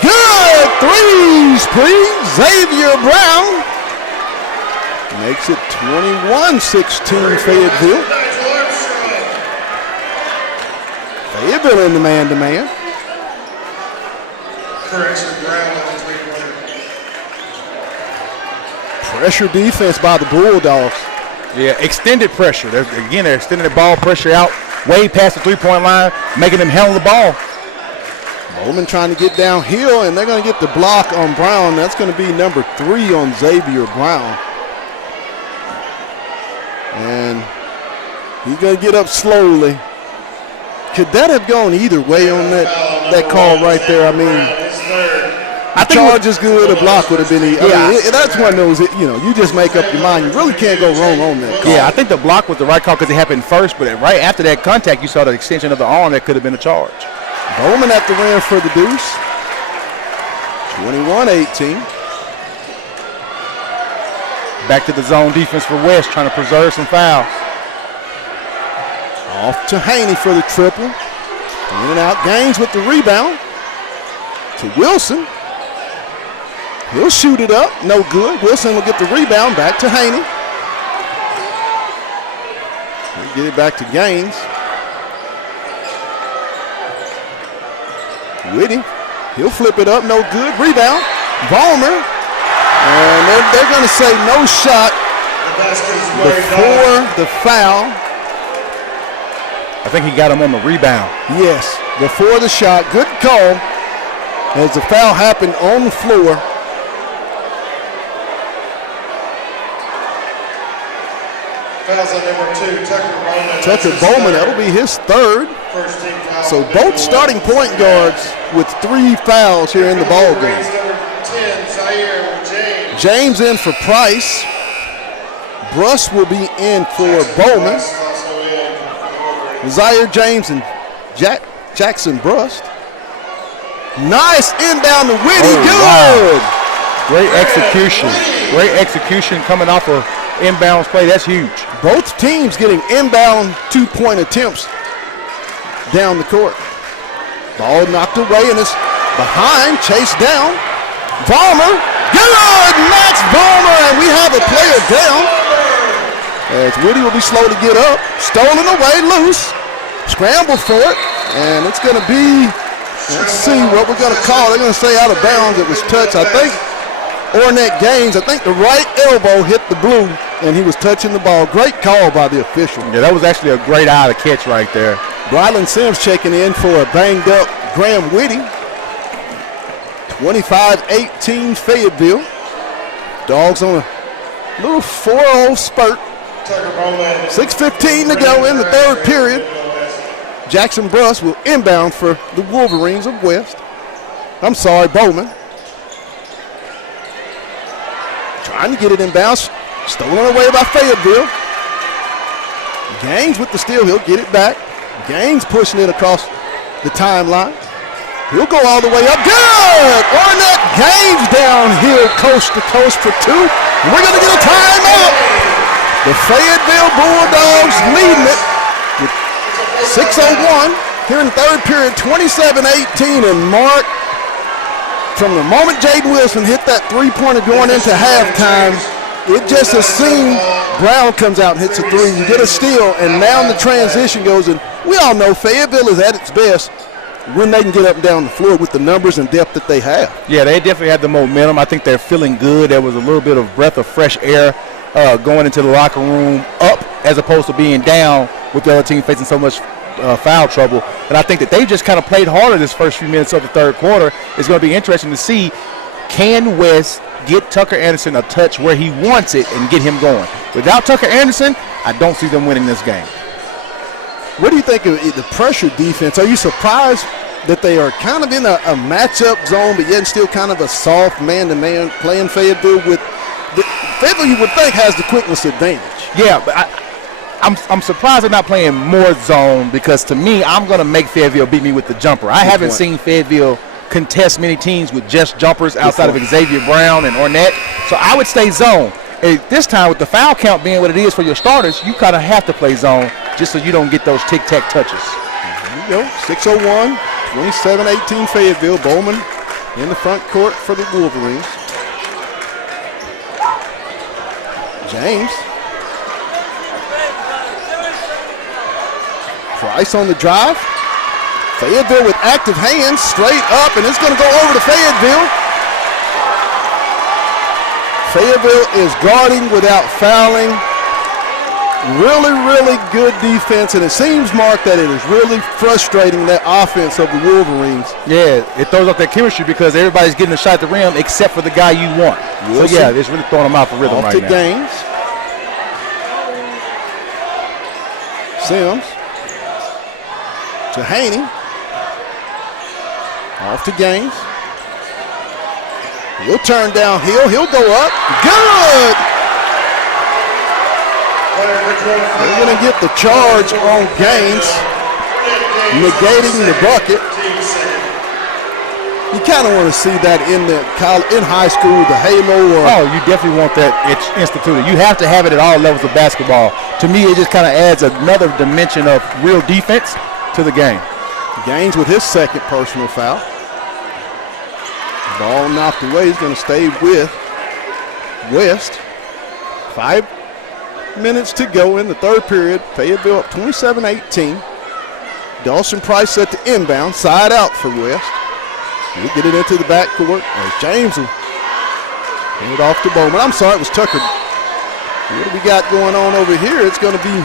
Good threes, please. Xavier Brown makes it 21-16 Fayetteville. Fayetteville in the man-to-man. Correction, Brown on the three-pointer. Pressure defense by the Bulldogs. Yeah, extended pressure. They're extending the ball pressure out way past the three-point line, making them handle the ball. Bowman trying to get downhill, and they're going to get the block on Brown. That's going to be number 3 on Xavier Brown. And he's going to get up slowly. Could that have gone either way on that call right there? I mean, I think charge is good. A block would have been. I mean, that's one of those. You just make up your mind. You really can't go wrong on that call. Yeah, I think the block was the right call because it happened first. But right after that contact, you saw the extension of the arm that could have been a charge. Bowman at the rim for the deuce. 21-18. Back to the zone defense for West, trying to preserve some fouls. Off to Haney for the triple. In and out. Gaines with the rebound to Wilson. He'll shoot it up. No good. Wilson will get the rebound. Back to Haney. He'll get it back to Gaines. Whitty. He'll flip it up. No good. Rebound. Ballmer. And they're going to say no shot before the foul. I think he got him on the rebound. Yes, before the shot. Good call as the foul happened on the floor. Fouls on number 2, Tucker Bowman. Tucker Bowman, that'll be his third. First team foul. So both starting point guards with 3 fouls here in the ball game. Number 10, Zaire James. James in for Price. Bruss will be in for Bowman. Zaire James and Jackson Brust. Nice inbound to Whitty. Good. Wow. Great execution. Great execution coming off of inbounds play. That's huge. Both teams getting inbound 2-point attempts down the court. Ball knocked away and it's behind. Chased down. Ballmer. Good. Max Ballmer. And we have a player down. As Whitty will be slow to get up. Stolen away, loose. Scramble for it. And it's going to be, let's see what we're going to call. They're going to say out of bounds. It was touched. I think Ornette Gaines, I think the right elbow hit the blue, and he was touching the ball. Great call by the official. Yeah, that was actually a great eye to catch right there. Brylan Sims checking in for a banged up Graham Whitty. 25-18 Fayetteville. Dogs on a little 4-0 spurt. 6:15 to go in the third period. Jackson Bruss will inbound for the Wolverines of West. Bowman. Trying to get it inbounds. Stolen away by Fayetteville. Gaines with the steal. He'll get it back. Gaines pushing it across the timeline. He'll go all the way up. Good! Ornette Gaines down here coast to coast for two. And we're going to get a timeout. The Fayetteville Bulldogs leading it with 6:01 here in the third period, 27-18. And Mark, from the moment Jaden Wilson hit that three-pointer going into halftime, it just has seemed Brown comes out and hits a three. You get a steal, and now the transition goes. And we all know Fayetteville is at its best when they can get up and down the floor with the numbers and depth that they have. Yeah, they definitely had the momentum. I think they're feeling good. There was a little bit of breath of fresh air going into the locker room up as opposed to being down with the other team facing so much foul trouble. And I think that they just kind of played harder this first few minutes of the third quarter. It's going to be interesting to see, can West get Tucker Anderson a touch where he wants it and get him going. Without Tucker Anderson, I don't see them winning this game. What do you think of the pressure defense? Are you surprised that they are kind of in a matchup zone, but yet still kind of a soft man-to-man playing Fayetteville with Fayetteville, you would think, has the quickness advantage? Yeah, but I'm surprised they're not playing more zone, because to me, I'm going to make Fayetteville beat me with the jumper. I haven't seen Fayetteville contest many teams with just jumpers outside of Xavier Brown and Ornette. So I would stay zone. And this time, with the foul count being what it is for your starters, you kind of have to play zone just so you don't get those tic-tac touches. There you go, 6:01, 27-18 Fayetteville. Bowman in the front court for the Wolverines. James. Price on the drive. Fayetteville with active hands, straight up, and it's going to go over to Fayetteville. Fayetteville is guarding without fouling. Really, really good defense, and it seems, Mark, that it is really frustrating that offense of the Wolverines. Yeah, it throws off that chemistry because everybody's getting a shot at the rim except for the guy you want. Wilson, so, yeah, it's really throwing them out for rhythm right now. Off to Gaines. Sims. To Haney. Off to Gaines. He'll turn downhill. He'll go up. Good! They're going to get the charge on Gaines, negating the bucket. You kind of want to see that in high school, the halo. Oh, you definitely want that instituted. You have to have it at all levels of basketball. To me, it just kind of adds another dimension of real defense to the game. Gaines with his second personal foul. Ball knocked away. He's going to stay with West. 5 minutes to go in the third period. Fayetteville up 27-18. Dawson Price set to inbound. Side out for West. He'll get it into the backcourt. As James will hand it off to Bowman. I'm sorry, it was Tucker. What do we got going on over here? It's going to be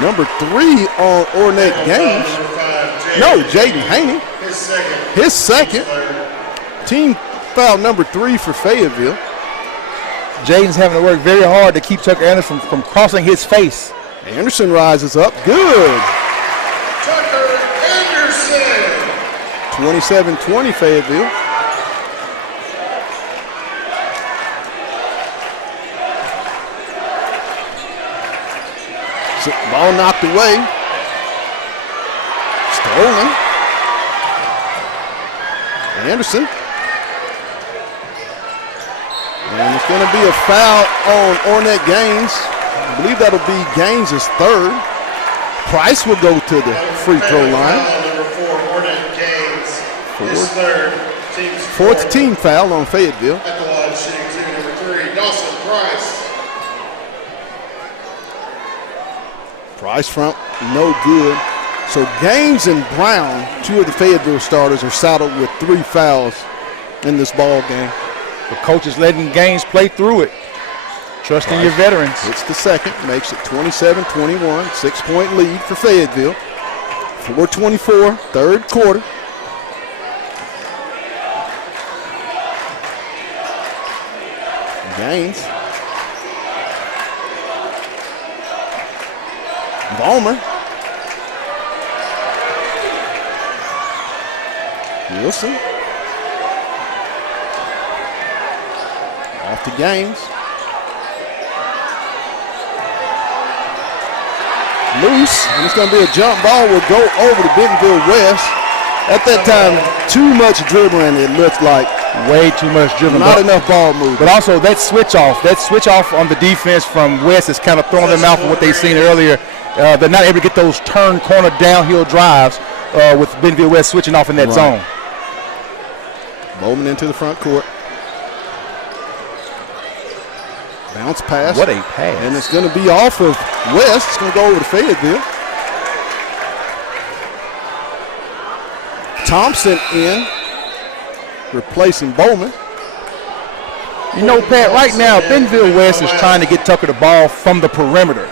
number 3 on Ornette Gaines. No, Jaden Haney. His second. Team foul number 3 for Fayetteville. Jaden's having to work very hard to keep Tucker Anderson from crossing his face. Anderson rises up. Good. Tucker Anderson. 27-20 Fayetteville. Ball knocked away. Stolen. Anderson. And it's going to be a foul on Ornette Gaines. I believe that'll be Gaines' third. Price will go to the free throw line. Number 4, Ornette Gaines. His third. Team's Fourth team foul on Fayetteville. At the line, shooting 2, number 3, Dawson Price. Price front, no good. So Gaines and Brown, 2 of the Fayetteville starters, are saddled with 3 fouls in this ball game. The coach is letting Gaines play through it. Trusting your veterans. It's the second, makes it 27-21, 6-point lead for Fayetteville. 4:24, third quarter. Gaines. Vollmer. Wilson. Off to Gaines. Loose, and it's going to be a jump ball. Will go over to Bentonville West. At that time, too much dribbling, it looks like. Way too much dribbling. Not enough ball movement. But also that switch off on the defense from West is kind of throwing them out from what they've seen earlier. They're not able to get those turn corner downhill drives with Bentonville West switching off in that zone. Bowman into the front court. Bounce pass. What a pass. And it's going to be off of West. It's going to go over to Fayetteville. Thompson in, replacing Bowman. You know, Pat, right now, Bentonville West is trying to get Tucker the ball from the perimeter.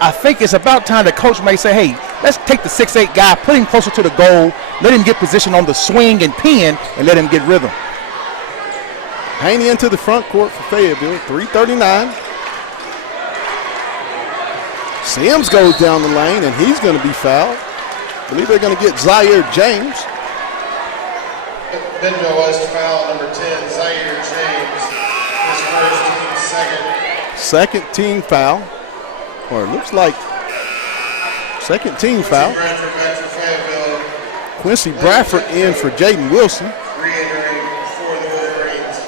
I think it's about time that coach may say, hey, let's take the 6'8" guy, put him closer to the goal, let him get position on the swing and pin, and let him get rhythm. Haney into the front court for Fayetteville, 3:39. Sims goes down the lane, and he's going to be fouled. I believe they're going to get Zaire James. Bentonville West foul number 10, Zaire James. His first team second. Second team foul. Or it looks like second team foul. Bradford back for Fayetteville. Quincy Bradford in for Jaden Wilson. Re-entering for the Wolverines.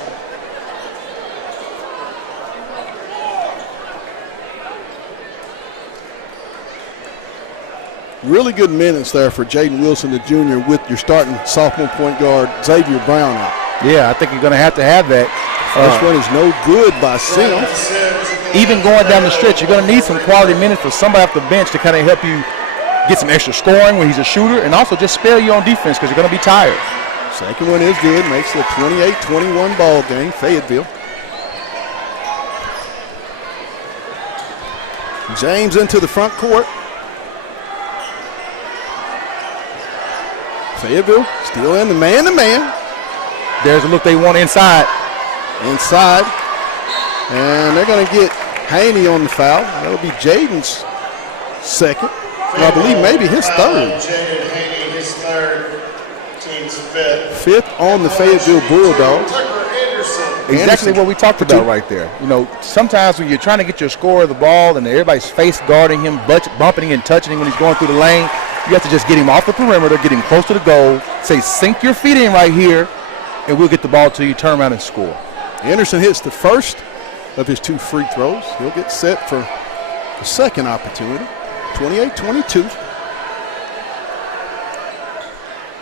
Really good minutes there for Jaden Wilson, the junior, with your starting sophomore point guard, Xavier Brown out. Yeah, I think you're going to have that. First one is no good by Sims. Even going down the stretch, you're going to need some quality minutes for somebody off the bench to kind of help you get some extra scoring when he's a shooter, and also just spare you on defense because you're going to be tired. Second one is good, makes it a 28-21 ball game, Fayetteville. James into the front court. Fayetteville still in the man-to-man. There's a look they want inside. Inside. And they're going to get Haney on the foul. That'll be Jaden's second. And I believe maybe his third. Jaden Haney, his third, team's fifth. Fifth on the Fayetteville Bulldogs. Tucker Anderson. Exactly what we talked about right there. You know, sometimes when you're trying to get your score of the ball and everybody's face guarding him, bumping and touching him when he's going through the lane, you have to just get him off the perimeter, get him close to the goal, say sink your feet in right here, and we'll get the ball to you, turn around and score. Anderson hits the first of his two free throws. He'll get set for the second opportunity. 28-22.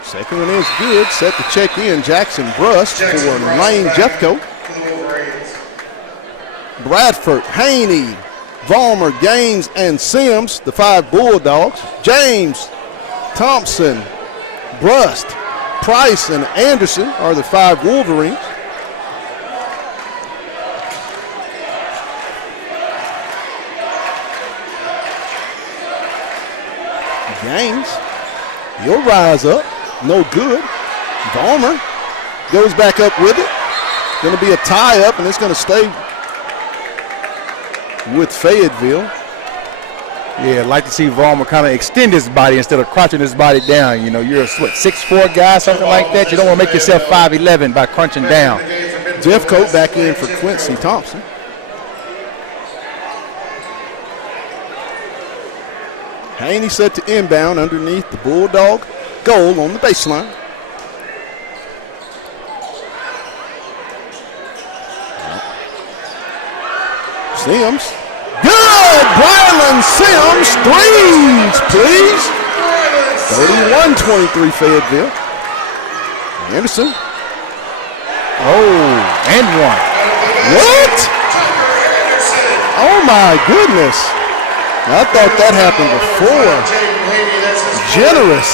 Second one is good. Set to check in Jackson Brust for Lane Jeffco. Bradford, Haney, Vollmer, Gaines, and Sims, the five Bulldogs. James, Thompson, Brust, Price, and Anderson are the five Wolverines. Gaines, he'll rise up. No good. Vollmer goes back up with it. Going to be a tie-up, and it's going to stay with Fayetteville. Yeah, I'd like to see Vollmer kind of extend his body instead of crouching his body down. You know, you're a 6'4" guy, something like that. You don't want to make yourself 5'11" by crunching down. Jeffcoat back in for Quincy Thompson. Haney set to inbound underneath the Bulldog goal on the baseline. Sims. Good! Brylan Sims, threes, please. 31-23 Fayetteville. Anderson. Oh, and one. What? Oh my goodness. I thought that happened before. Generous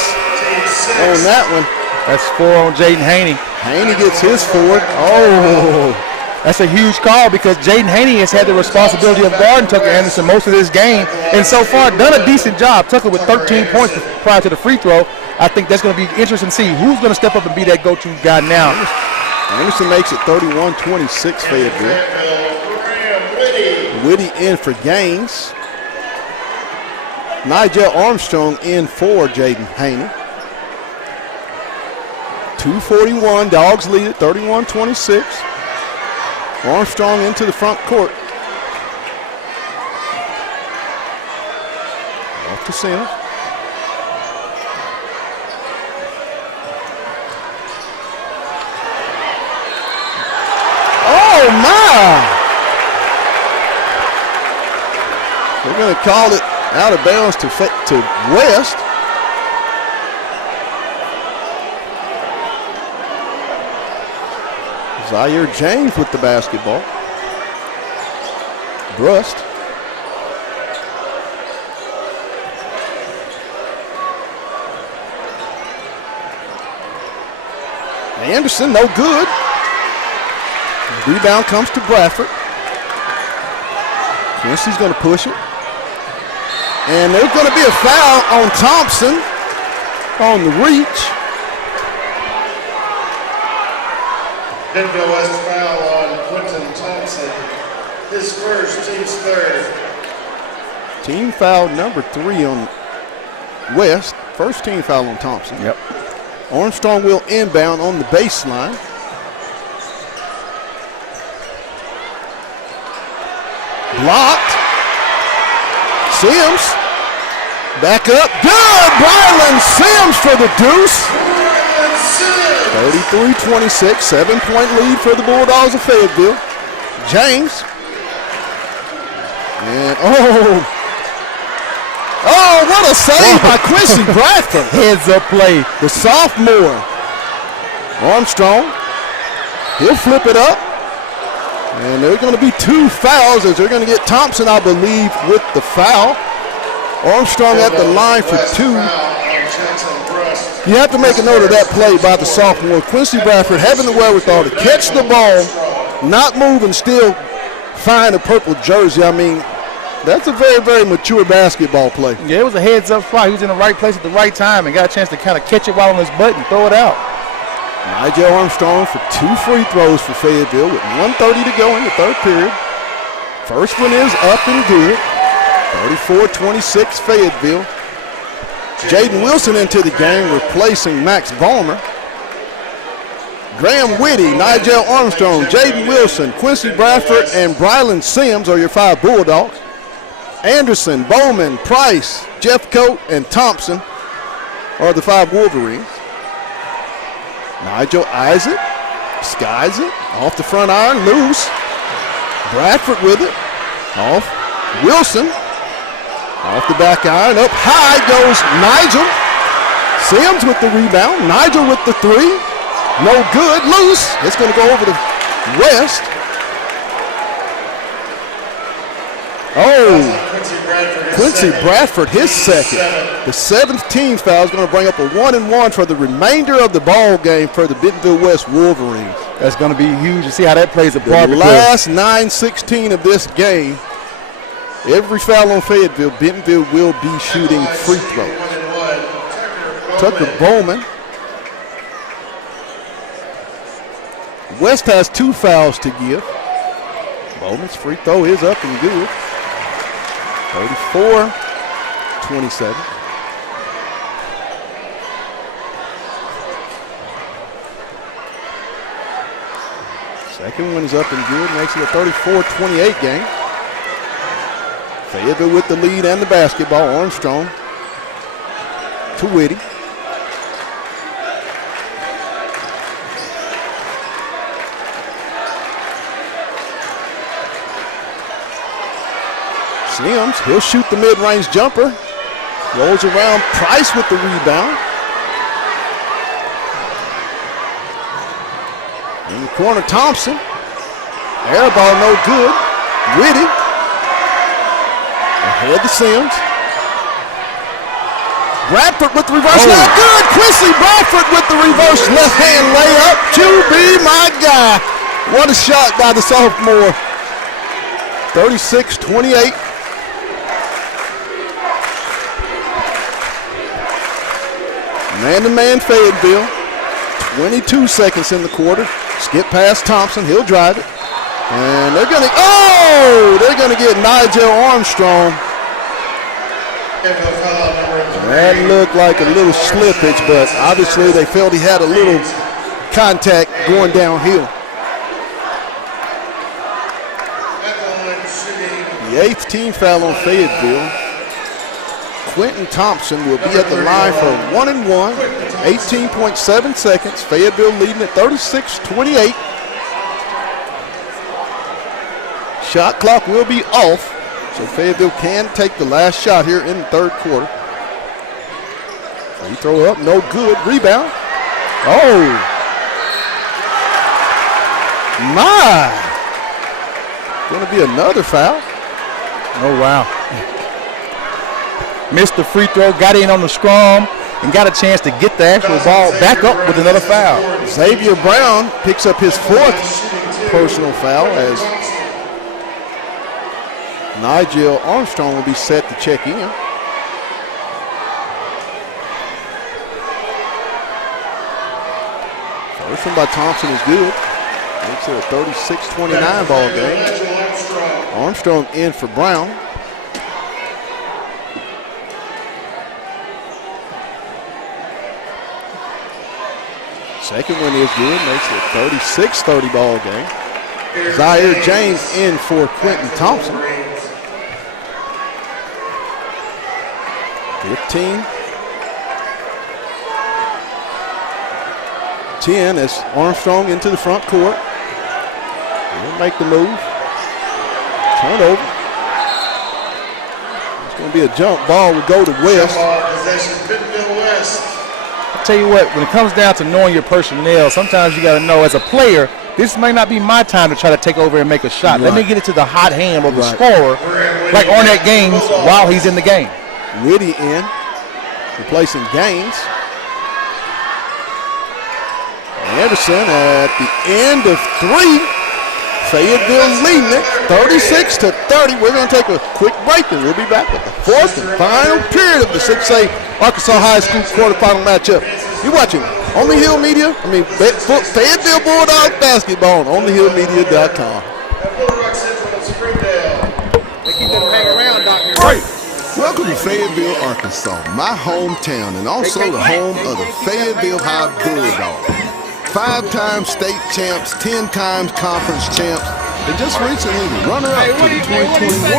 on that one. That's 4 on Jaden Haney. Haney gets his fourth. Oh, That's a huge call because Jaden Haney has had the responsibility of guarding Tucker Anderson most of this game, and so far done a decent job. Tucker with 13 points prior to the free throw. I think that's going to be interesting to see who's going to step up and be that go-to guy now. Anderson makes it 31-26 Fayetteville. Whitty in for Gaines. Nigel Armstrong in for Jaden Haney. 2:41, Dogs lead it 31-26. Armstrong into the front court. Off to center. Oh my! They're going to call it out of bounds to West. Zaire James with the basketball. Brust. Anderson, no good. Rebound comes to Bradford. Quincy's going to push it. And there's going to be a foul on Thompson on the reach. Bentonville West foul on Quentin Thompson. His first, team's third. Team foul number 3 on West. First team foul on Thompson. Yep. Armstrong will inbound on the baseline. Blocked. Sims. Back up. Good. Brylan Sims for the deuce. 33-26. 7-point lead for the Bulldogs of Fayetteville. James. And oh, what a save by Quincy Bradford. Heads up play. The sophomore. Armstrong. He'll flip it up. And there's going to be 2 fouls as they're going to get Thompson, I believe, with the foul. Armstrong at the line for 2. You have to make a note of that play by the sophomore. Quincy Bradford having the wherewithal to catch the ball, not move and still find a purple jersey. I mean, that's a very, very mature basketball play. Yeah, it was a heads-up fly. He was in the right place at the right time and got a chance to kind of catch it while on his butt and throw it out. Nigel Armstrong for 2 free throws for Fayetteville with 1:30 to go in the third period. First one is up and good. 34-26 Fayetteville. Jaden Wilson into the game, replacing Max Ballmer. Graham Whitty, Nigel Armstrong, Jaden Wilson, Quincy Bradford, and Brylan Sims are your 5 Bulldogs. Anderson, Bowman, Price, Jeffcoat, and Thompson are the 5 Wolverines. Nigel eyes it, skies it, off the front iron, loose. Bradford with it, off. Wilson, off the back iron, up high goes Nigel. Sims with the rebound, Nigel with the 3. No good, loose. It's going to go over to West. Oh, Quincy Bradford, his second. The 7th team foul is going to bring up a 1-and-1 for the remainder of the ball game for the Bentonville West Wolverines. That's going to be huge to see how that plays a part. The last 9:16 of this game, every foul on Fayetteville, Bentonville will be shooting free throws. Tucker Bowman. West has 2 fouls to give. Bowman's free throw is up and good. 34-27. Second one is up and good, makes it a 34-28 game. Fayetteville with the lead and the basketball. Armstrong to Whitty. Sims, he'll shoot the mid-range jumper. Rolls around, Price with the rebound. In the corner, Thompson. Air ball no good. Whitty. Ahead to Sims. Bradford with the reverse layup. Good. Quincy Bradford with the reverse left-hand layup. To be my guy. What a shot by the sophomore. 36-28. Man-to-man Fayetteville. 22 seconds in the quarter. Skip past Thompson. He'll drive it. And they're going to get Nigel Armstrong. That looked like a little slippage, but obviously they felt he had a little contact going downhill. The 8th team foul on Fayetteville. Quentin Thompson will be at the line for 1 and 1. 18.7 seconds. Fayetteville leading at 36-28. Shot clock will be off, so Fayetteville can take the last shot here in the third quarter. Free throw up, no good. Rebound. Oh, my. Going to be another foul. Oh, wow. Missed the free throw, got in on the scrum, and got a chance to get the actual ball back up with another foul. Xavier Brown picks up his 4th personal foul as Nigel Armstrong will be set to check in. First one by Thompson is good. Makes it a 36-29 ball game. Armstrong in for Brown. Second one is good, makes it a 36-30 ball game. Zaire James in for Quentin Thompson. 15-10 as Armstrong into the front court. He'll make the move. Turnover. It's going to be a jump ball. Will go to West. I'll tell you what, when it comes down to knowing your personnel, sometimes you got to know as a player, this may not be my time to try to take over and make a shot. Right. Let me get it to the hot hand or the scorer, like Ornette Gaines, while he's in the game. Whitty in, replacing Gaines. Anderson at the end of 3. Fayetteville leading it 36-30. We're going to take a quick break and we'll be back with the 4th and final period of the 6A Arkansas High School quarterfinal matchup. You're watching On the Hill Media, Fayetteville Bulldogs basketball on onthehillmedia.com. Welcome to Fayetteville, Arkansas, my hometown and also the home of the Fayetteville High Bulldogs. 5-time state champs, 10 times conference champs, and just recently the runner-up to the 2021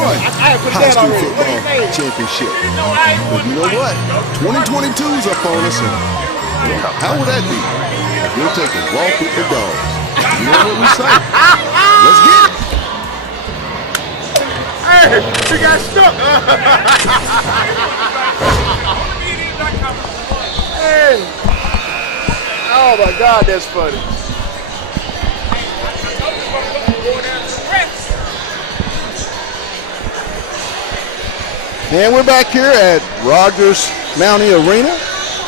high school football championship. But you know what? 2022 is up on us, and how would that be if we'll take a walk with the dogs? You know what we say? Let's get it. Hey, she got stuck. Hey. Oh my God, that's funny. And we're back here at Rogers Mountie Arena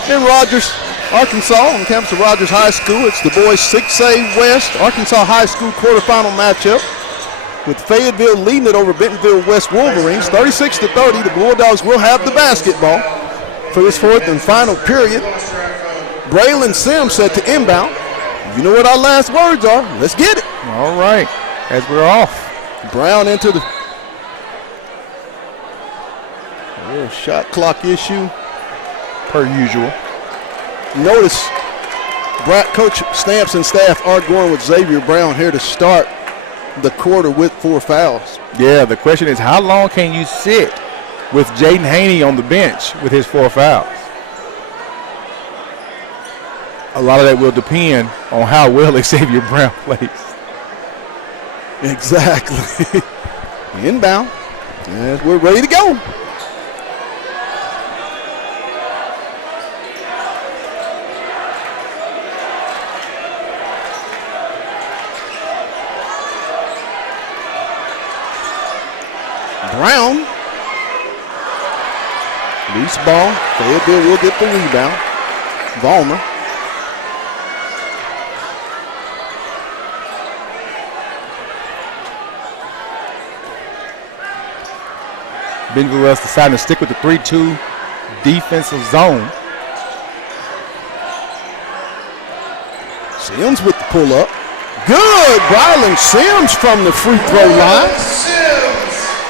in Rogers, Arkansas, on campus of Rogers High School. It's the boys 6A West Arkansas High School quarterfinal matchup, with Fayetteville leading it over Bentonville West Wolverines. 36-30, the Bulldogs will have the basketball for this 4th and final period. Braylon Sims set to inbound. You know what our last words are. Let's get it. All right, as we're off. Brown into the little shot clock issue. Per usual. Notice Coach Stamps and staff are going with Xavier Brown here to start the quarter with 4 fouls. Yeah, the question is, how long can you sit with Jaden Haney on the bench with his 4 fouls? A lot of that will depend on how well Xavier Brown plays. Exactly. Inbound. And we're ready to go. Brown. Loose ball. Fayetteville will get the rebound. Vollmer. Bentonville West deciding to stick with the 3-2 defensive zone. Sims with the pull-up. Good, Brylan Sims from the free throw line.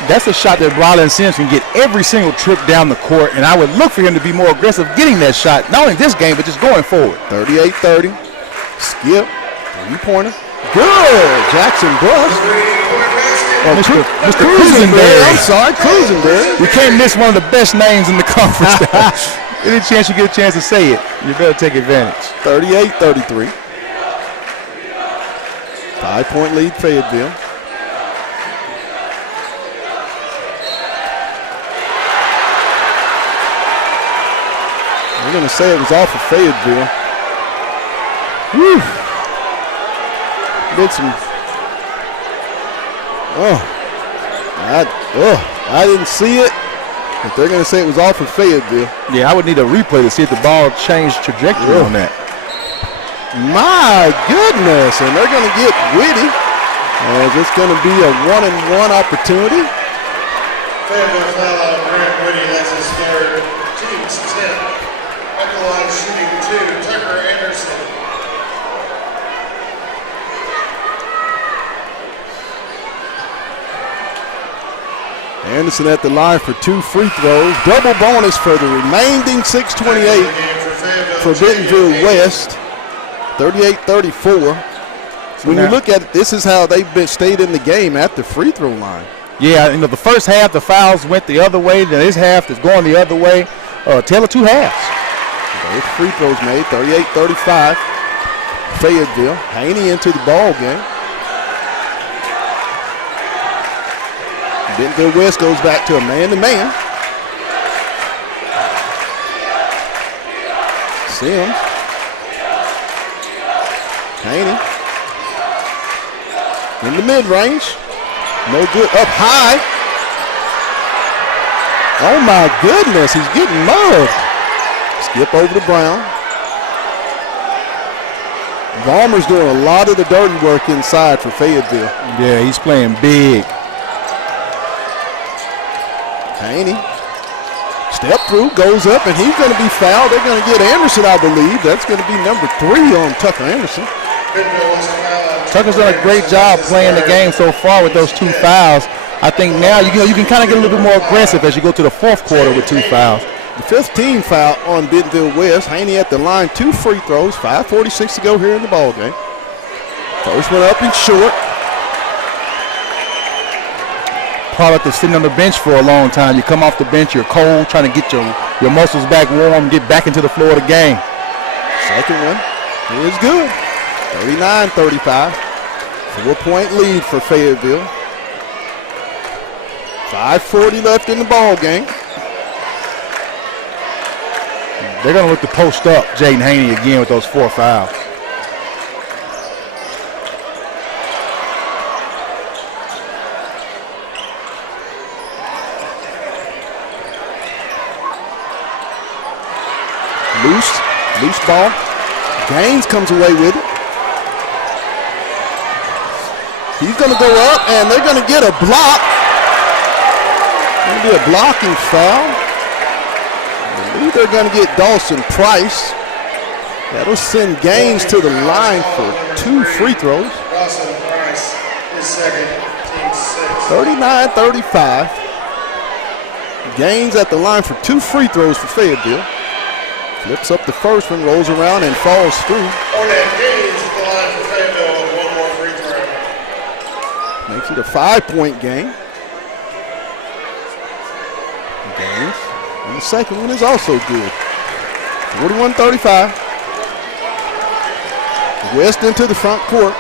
That's a shot that Brylan Sims can get every single trip down the court, and I would look for him to be more aggressive getting that shot, not only this game, but just going forward. 38-30. Skip, three-pointer. Good, Jackson Bust. Mr. Cruisenberry. I'm sorry, Cruisenberry. You can't miss one of the best names in the conference. Any chance you get a chance to say it, you better take advantage. 38-33. 5-point lead, Fayetteville. We're going to say it was off of Fayetteville. Whew. Did some. I didn't see it, but they're going to say it was off of Fayetteville. Yeah, I would need a replay to see if the ball changed trajectory on that. My goodness, and they're going to get witty as it's going to be a 1-and-1 opportunity. Fayetteville foul on Grant Whitty, that's his third. Team's 10th. At the line shooting 2, Tucker Anderson. Anderson at the line for 2 free throws. Double bonus for the remaining 6:28 for Bentonville West. 38-34. When you look at it, this is how they've stayed in the game at the free throw line. Yeah, the first half the fouls went the other way. This half is going the other way. Tale of two halves. Both free throws made. 38-35. Fayetteville. Haney into the ball game. Bentonville West goes back to a man-to-man. Sims. Haney. In the mid-range. No good. Up high. Oh, my goodness. He's getting mugged. Skip over to Brown. Balmer's doing a lot of the dirty work inside for Fayetteville. Yeah, he's playing big. Haney. Step through, goes up, and he's going to be fouled. They're going to get Anderson, I believe. That's going to be number 3 on Tucker Anderson. Tucker's done a great job playing the game so far with those 2 fouls. I think now you can kind of get a little bit more aggressive as you go to the fourth quarter with 2 fouls. The 15th foul on Bentonville West. Haney at the line, 2 free throws, 5:46 to go here in the ball game. First one up and short. Product of sitting on the bench for a long time. You come off the bench, you're cold, trying to get your muscles back warm, get back into the flow of the game. Second one is good. 39-35. 4-point lead for Fayetteville. 5:40 left in the ball game. They're going to look to post up Jaden Haney again with those 4 fouls. Loose ball. Gaines comes away with it. He's going to go up, and they're going to get a block. Going to be a blocking foul. I believe they're going to get Dawson Price. That'll send Gaines to the line for 2 free throws. Dawson Price, his second, team 6. 39-35. Gaines at the line for 2 free throws for Fayetteville. Flips up the first one, rolls around, and falls through. Ornette Gaines at the line for Fayetteville with 1 more free throw. Makes it a 5-point game. Gaines. And the second one is also good. 41-35. West into the front court.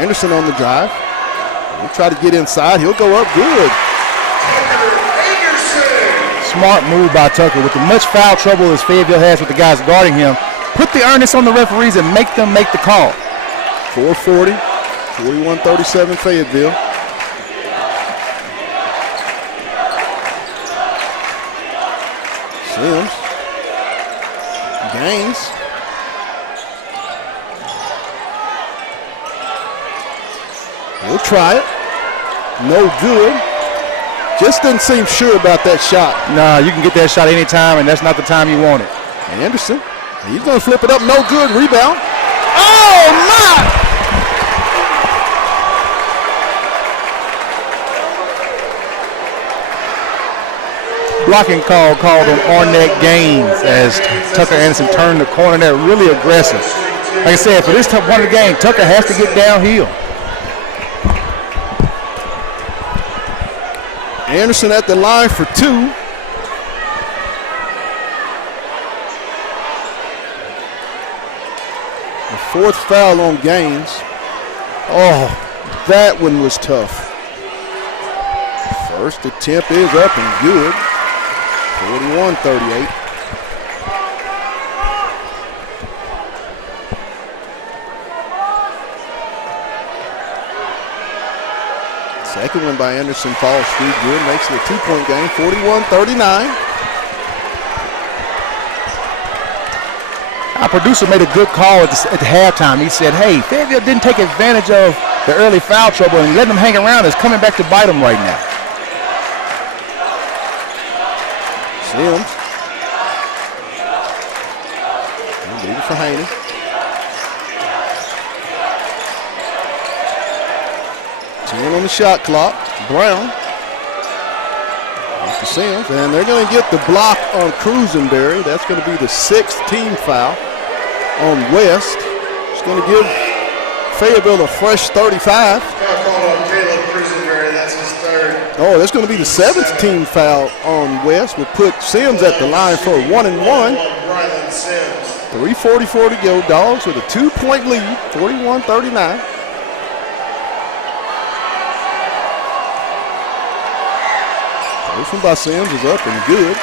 Anderson on the drive. He'll try to get inside. He'll go up good. Smart move by Tucker. With as much foul trouble as Fayetteville has with the guys guarding him, put the earnest on the referees and make them make the call. 4:40, 41-37 Fayetteville. Sims. Gaines. He'll try it. No good. Just didn't seem sure about that shot. Nah, you can get that shot anytime, and that's not the time you want it. Anderson. He's going to flip it up. No good. Rebound. Oh, my! Blocking call called on Arnett Gaines as Tucker Anderson turned the corner there, really aggressive. Like I said, for this part of the game, Tucker has to get downhill. Anderson at the line for 2. The 4th foul on Gaines. Oh, that one was tough. First attempt is up and good. 41-38. Second one by Anderson falls through good, makes it a 2-point game, 41-39. Our producer made a good call at the halftime. He said, hey, Fayetteville didn't take advantage of the early foul trouble and letting them hang around. It's coming back to bite them right now. Sims. Leave it for Haney. On the shot clock. Brown. Off to Sims. And they're going to get the block on Cruisenberry. That's going to be the 6th team foul on West. It's going to give Fayetteville a fresh 35. Foul called on Caleb Cruisenberry. That's his 3rd. Oh, that's going to be the 7th team foul on West. We'll put Sims at the line for a 1-and-1. 3:44 to go. Dogs with a 2-point lead. 41-39. First one by Sims is up and good.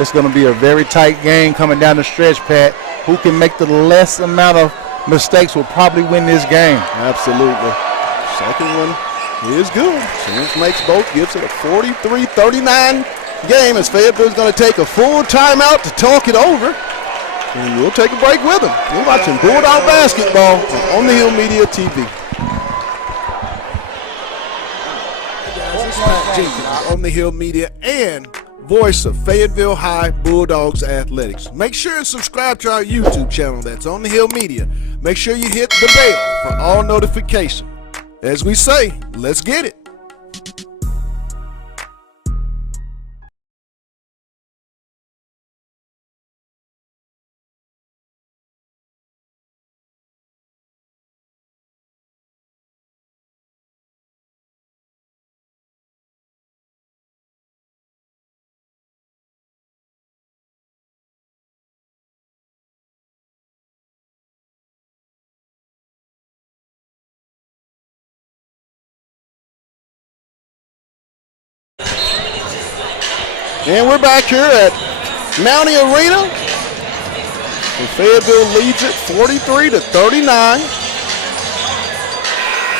It's going to be a very tight game coming down the stretch, Pat. Who can make the less amount of mistakes will probably win this game. Absolutely. Second one is good. Sims makes both, gives it a 43-39 game as Fayetteville's going to take a full timeout to talk it over. And we'll take a break with them. We're watching Bulldog basketball on the Hill Media TV. Jenkins on the Hill Media and voice of Fayetteville High Bulldogs Athletics. Make sure and subscribe to our YouTube channel that's on the Hill Media. Make sure you hit the bell for all notifications. As we say, let's get it. And we're back here at Mountie Arena. And Fayetteville leads it 43-39.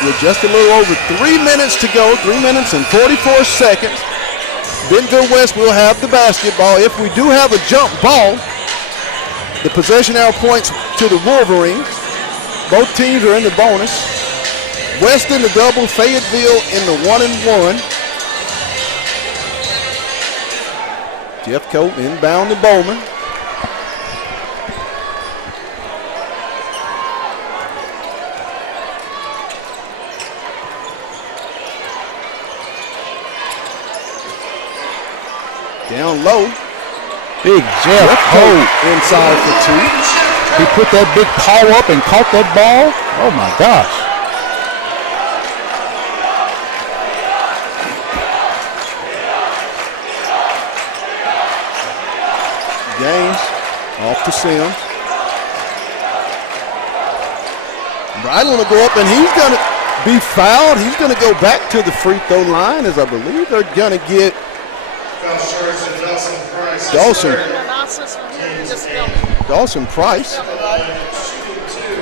With just a little over 3 minutes to go, 3 minutes and 44 seconds. Bentonville West will have the basketball. If we do have a jump ball, the possession arrow points to the Wolverine. Both teams are in the bonus. West in the double, Fayetteville in the 1-and-1. Jeff Colt inbound to Bowman. Down low. Big Jeff Colt inside for 2. He put that big paw up and caught that ball. Oh my gosh. Gaines off to Sims. Bryden will go up and he's going to be fouled. He's going to go back to the free throw line as I believe they're going to get Dawson Price.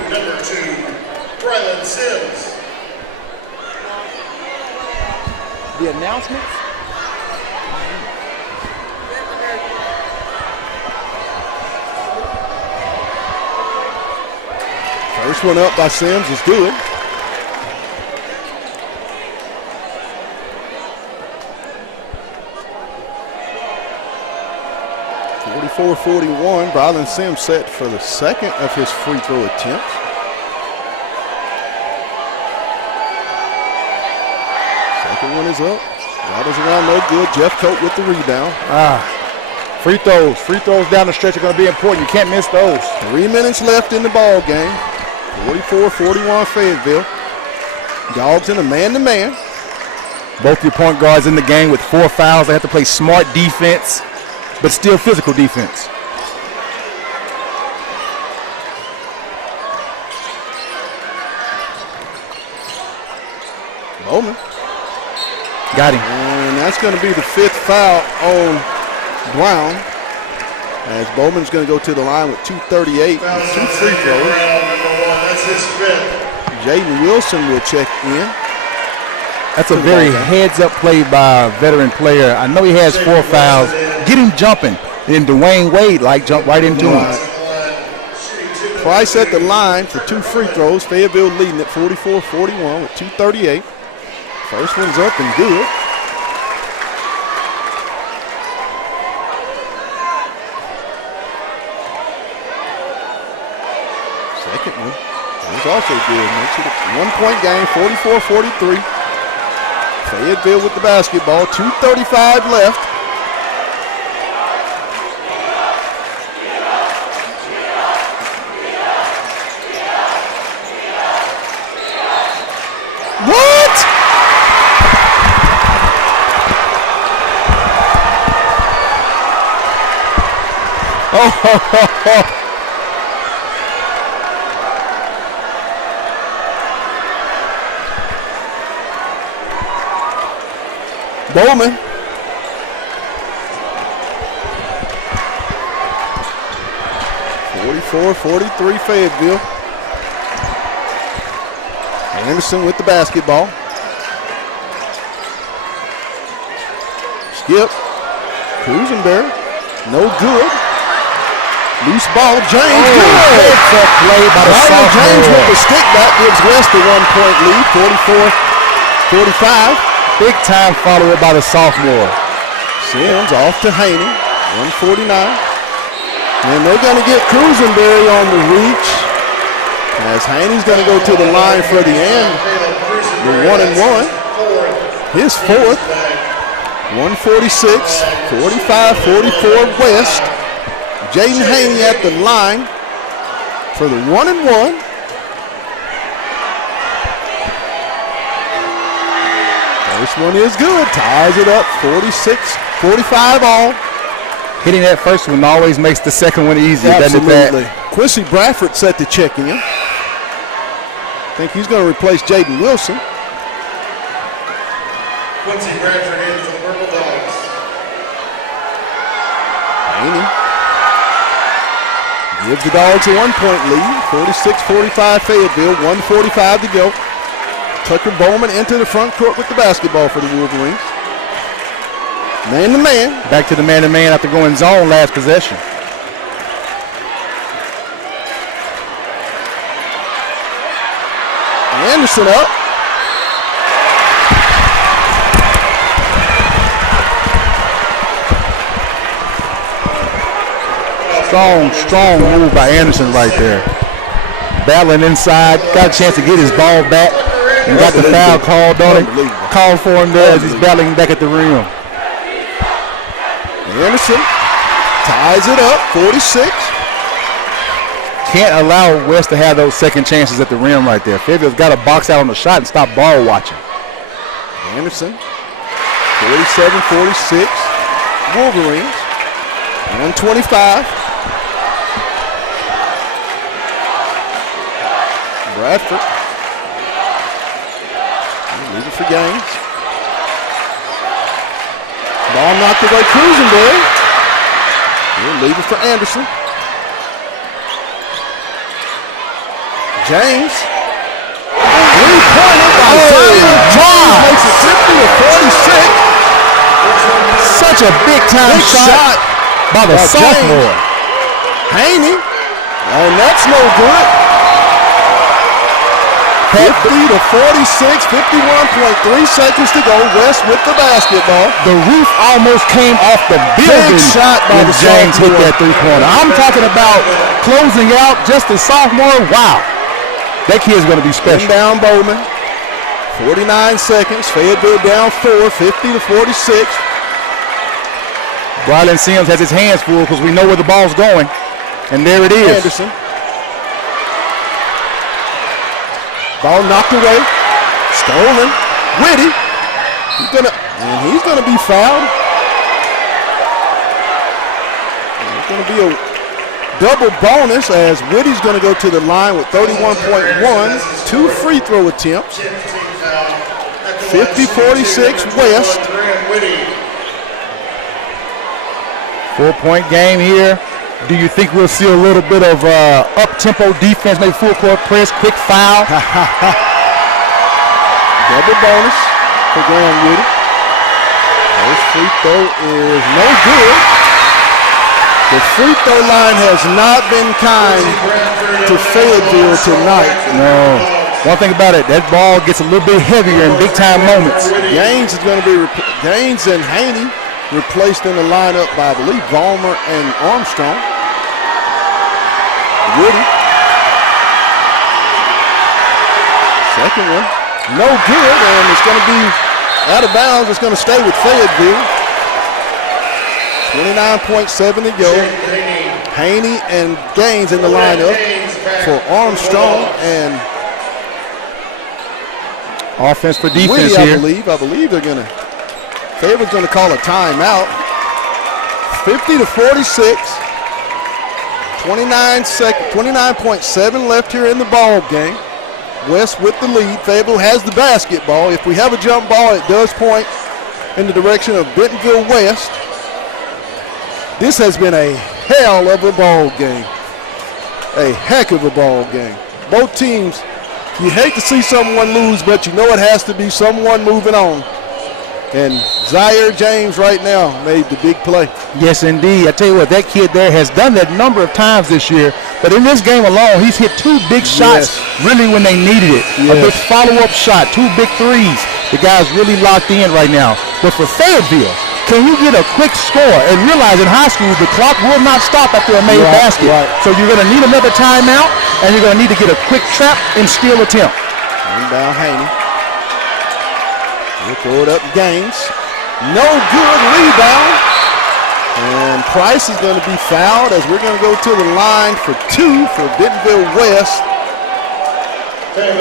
Number 2, Brylan Sims. The announcements. First one up by Sims is good. 44-41. Brylan Sims set for the second of his free throw attempts. Second one is up. Rattles around, no good. Jeff Coate with the rebound. Free throws down the stretch are going to be important. You can't miss those. 3 minutes left in the ball game. 44-41 Fayetteville. Dogs in a man-to-man. Both your point guards in the game with 4 fouls. They have to play smart defense, but still physical defense. Bowman. Got him. And that's going to be the 5th foul on Brown, as Bowman's going to go to the line with 2:38 and 2 free throws. That's his 5th. Jaden Wilson will check in. That's a very heads-up play by a veteran player. I know he has 4 fouls. Get him jumping. Then Dwayne Wade jumped right into him. Price at the line for 2 free throws. Fayetteville leading at 44-41 with 2:38. First one's up and good. Second one is also good. Makes it a 1-point game, 44-43. Fayetteville with the basketball, 2:35 left. What? Oh, Bowman. (44-43) Fayetteville. Anderson with the basketball. Skip. Cruisenberry. No good. Loose ball. James. Good. It's a play by the Ryan James with sophomore. the stick back gives West a 1-point lead. 44-45. Big time follow-up by the sophomore. Sims off to Haney. 149. And they're going to get Cruisenberry on the reach, as Haney's going to go to the line for the end. The 1-and-1. His 4th. 146. 45-44 West. Jaden Haney at the line for the 1-and-1. First one is good. Ties it up. 46-45 all. Hitting that first one always makes the second one easier, doesn't it, Pat? Absolutely. Quincy Bradford set to check in. I think he's going to replace Jaden Wilson. Quincy Bradford in for the Purple Dogs. Haney gives the Dogs a 1-point lead. 46-45 Fayetteville. 1:45 to go. Tucker Bowman into the front court with the basketball for the Wolverines. Man-to-man. Back to the man-to-man after going zone last possession. Anderson up. Strong move by Anderson right there. Battling inside, got a chance to get his ball back, and got the foul called on him. Called for him there as he's battling back at the rim. Anderson ties it up, 46. Can't allow West to have those second chances at the rim right there. Fayetteville's got to box out on the shot and stop ball watching. Anderson, 47-46. Wolverines, 125. Bradford, leave it for Gaines. Ball knocked away, Cruisenberry. We'll leave it for Anderson. James. Three-pointer by Zion James makes it 50-46. Such a big-time shot by the sophomore. Haney. And that's no good. 50 to 46, 51.3 seconds to go. West with the basketball. The roof almost came off the building. Big shot by when the James hit sophomore. that three-pointer. I'm talking about closing out just a sophomore. Wow. That kid's going to be special. Inbound Bowman. 49 seconds. Fayetteville down 4, 50 to 46. Brylan Sims has his hands full because we know where the ball's going. And there it is. Anderson. Ball knocked away. Stolen. Whitty. He's gonna be fouled. It's gonna be a double bonus as Whitty's gonna go to the line with 31.1. 2 free throw attempts. 50-46 West. 4-point game here. Do you think we'll see a little bit of up-tempo defense, maybe full court press, quick foul? Double bonus for Graham Whitty. First free throw is no good. The free throw line has not been kind to Fayetteville tonight. No. One thing about it, that ball gets a little bit heavier in big-time moments. Gaines is going to be Gaines and Haney replaced in the lineup by, I believe, Vollmer and Armstrong. Whitty. Second one. No good, and it's going to be out of bounds. It's going to stay with Fayetteville. 29.7 to go. Haney and Gaines in the lineup for Armstrong and offense for defense Whitty, here. I believe they're going to. Fayetteville's going to call a timeout. 50 to 46. 29.7 left here in the ball game. West with the lead. Fayetteville has the basketball. If we have a jump ball, it does point in the direction of Bentonville West. This has been a hell of a ball game. A heck of a ball game. Both teams, you hate to see someone lose, but you know it has to be someone moving on. And Zaire James right now made the big play. Yes, indeed. I tell you what, that kid there has done that a number of times this year. But in this game alone, he's hit 2 big shots really when they needed it. A big follow-up shot, 2 big threes. The guy's really locked in right now. But for Fayetteville, can you get a quick score and realize in high school the clock will not stop after a made basket. Right. So you're going to need another timeout, and you're going to need to get a quick trap and steal attempt. Inbound Haney. We'll throw it up Gaines. No good rebound. And Price is going to be fouled as we're going to go to the line for 2 for Bentonville West.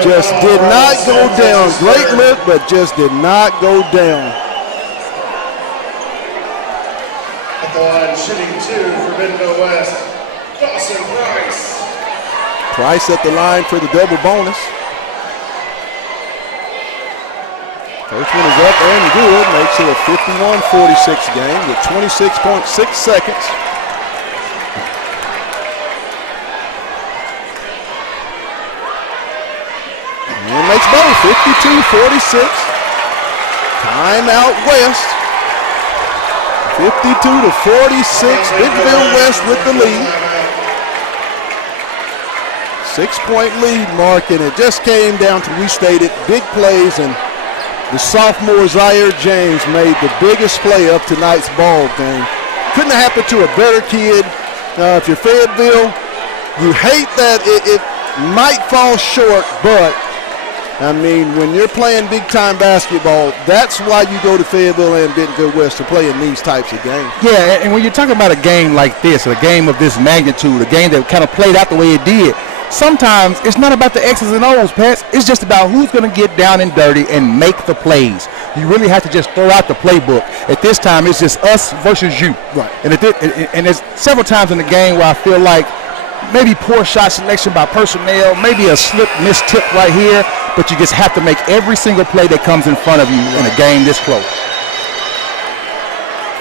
Just did not go down. Great look, but just did not go down. At the line, shooting 2 for Bentonville West, Dawson Price. Price at the line for the double bonus. First one is up and good. Makes it a 51-46 game with 26.6 seconds. And makes both 52-46. Timeout West. 52-46. Bentonville West with the lead. 6-point lead mark, and it just came down to, we stated, big plays, and the sophomore Zaire James made the biggest play of tonight's ball game. Couldn't have happened to a better kid. If you're Fayetteville, you hate that it might fall short, but I mean, when you're playing big-time basketball, that's why you go to Fayetteville and Bentonville West to play in these types of games. Yeah, and when you're talking about a game like this, a game of this magnitude, a game that kind of played out the way it did, sometimes it's not about the X's and O's, Pats. It's just about who's going to get down and dirty and make the plays. You really have to just throw out the playbook. At this time, it's just us versus you. Right. And there's several times in the game where I feel like maybe poor shot selection by personnel, maybe a slip, missed tip right here, but you just have to make every single play that comes in front of you in a game this close.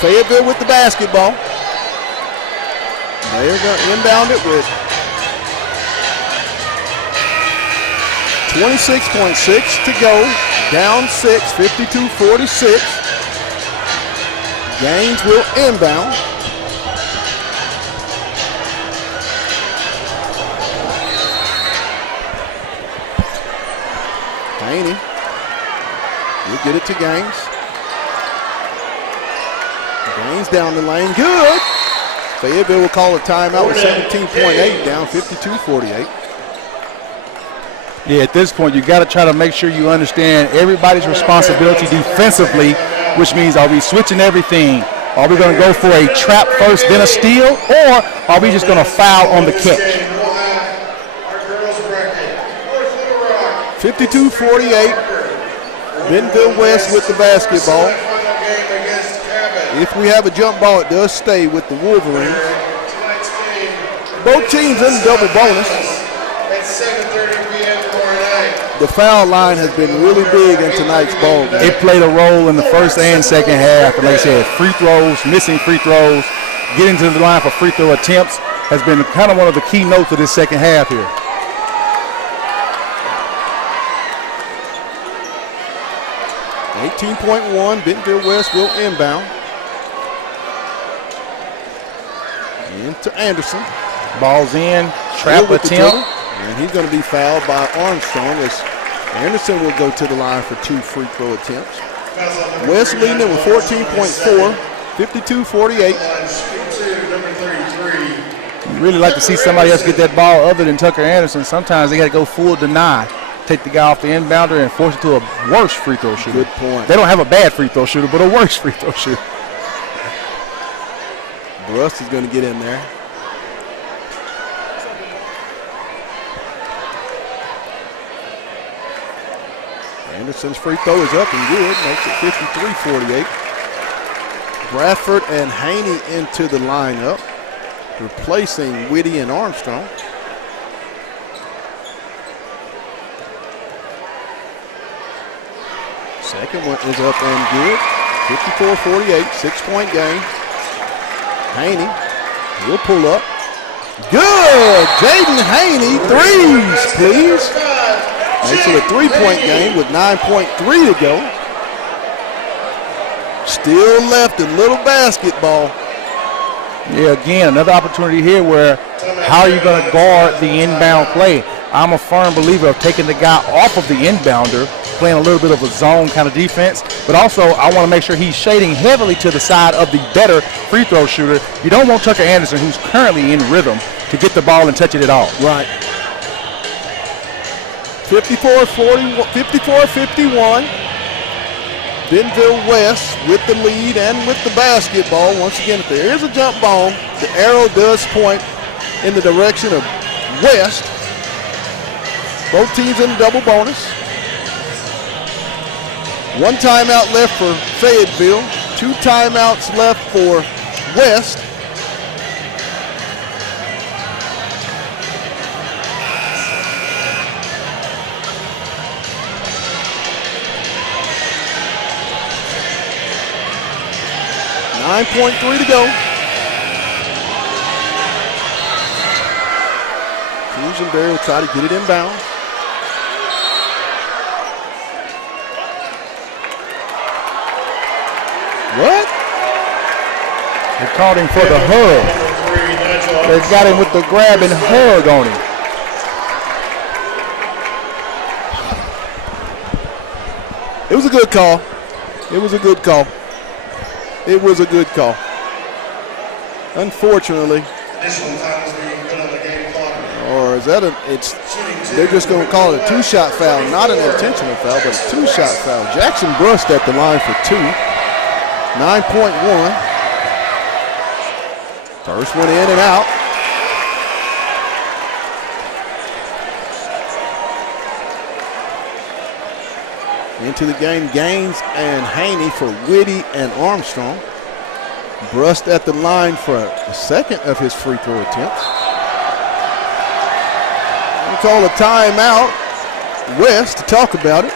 Fayetteville with the basketball. They're going to inbound it with 26.6 to go. Down 6, 52-46. Gaines will inbound. Haney will get it to Gaines. Gaines down the lane, good. Fayetteville will call a timeout with 17.8 down, 52-48. Yeah, at this point, you got to try to make sure you understand everybody's responsibility defensively, which means are we switching everything? Are we going to go for a trap first, then a steal, or are we just going to foul on the catch? 52-48. Bentonville West with the basketball. If we have a jump ball, it does stay with the Wolverines. Both teams in the double bonus. The foul line has been really big in tonight's ball game. It played a role in the first and second half. And like I said, free throws, missing free throws, getting to the line for free throw attempts has been kind of one of the key notes of this second half here. .1, Bentonville West will inbound. Into Anderson. Ball's in, trap attempt. And he's going to be fouled by Armstrong as Anderson will go to the line for 2 free throw attempts. West leading it with 14.4, 52-48. You really like to see somebody else get that ball other than Tucker Anderson. Sometimes they got to go full deny. Take the guy off the inbounder and force it to a worse free throw shooter. Good point. They don't have a bad free throw shooter, but a worse free throw shooter. Brust is going to get in there. Anderson's free throw is up and good. Makes it 53-48. Bradford and Haney into the lineup, replacing Whitty and Armstrong. Second one is up and good. 54-48, 6-point game. Haney will pull up. Good! Jaden Haney, threes, please. Makes it a 3-point game with 9.3 to go. Still left in little basketball. Yeah, again, another opportunity here where how are you going to guard the inbound play? I'm a firm believer of taking the guy off of the inbounder, playing a little bit of a zone kind of defense, but also I want to make sure he's shading heavily to the side of the better free throw shooter. You don't want Tucker Anderson, who's currently in rhythm, to get the ball and touch it at all. Right. 54-51. Bentonville West with the lead and with the basketball. Once again, if there is a jump ball, the arrow does point in the direction of West. Both teams in the double bonus. 1 timeout left for Fayetteville. 2 timeouts left for West. .3 to go. Fusionberry will try to get it inbound. What? They called him for the hug. They got him with the grab and hug on him. It was a good call. It was a good call. It was a good call. Unfortunately. Or is that they're just going to call it a 2-shot foul, not an intentional foul, but a 2-shot foul. Jackson Brust at the line for 2. 9.1. First one in and out. Into the game, Gaines and Haney for Whitty and Armstrong. Brust at the line for a second of his free throw attempts. We'll call a timeout. West to talk about it.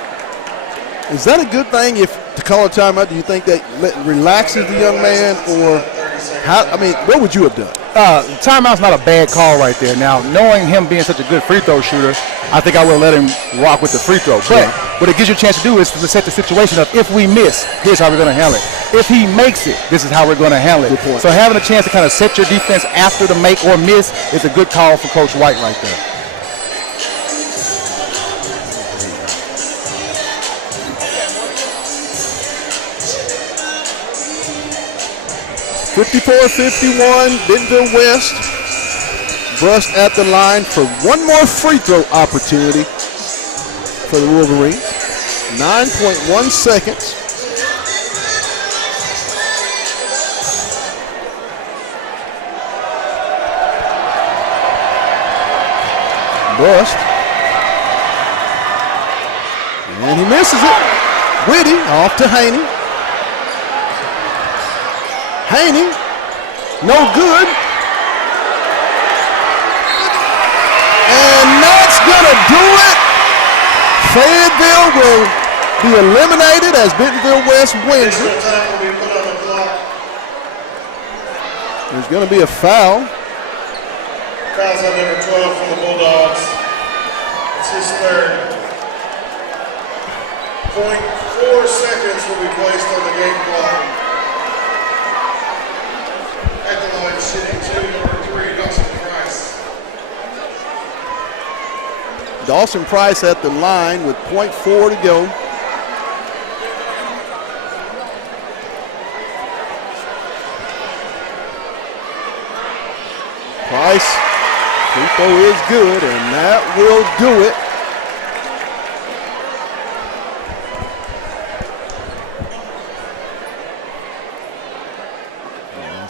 Is that a good thing to call a timeout? Do you think that relaxes the young man, or what would you have done? Timeout's not a bad call right there. Now, knowing him being such a good free throw shooter, I think I would let him rock with the free throw. But what it gives you a chance to do is to set the situation of, if we miss, here's how we're going to handle it. If he makes it, this is how we're going to handle it. So having a chance to kind of set your defense after the make or miss is a good call for Coach White right there. 54-51, Bentonville West. Brust at the line for one more free throw opportunity for the Wolverines. 9.1 seconds. Brust. And he misses it. Whitty off to Haney. Haney, no good. And that's gonna do it. Fayetteville will be eliminated as Bentonville West wins it. There's gonna be a foul. Foul's on number 12 for the Bulldogs. It's his third. 0.4 seconds will be placed on the game clock. At the line, shooting 2, number 3, Dawson Price. Dawson Price at the line with 0.4 to go. Price, free throw is good, and that will do it.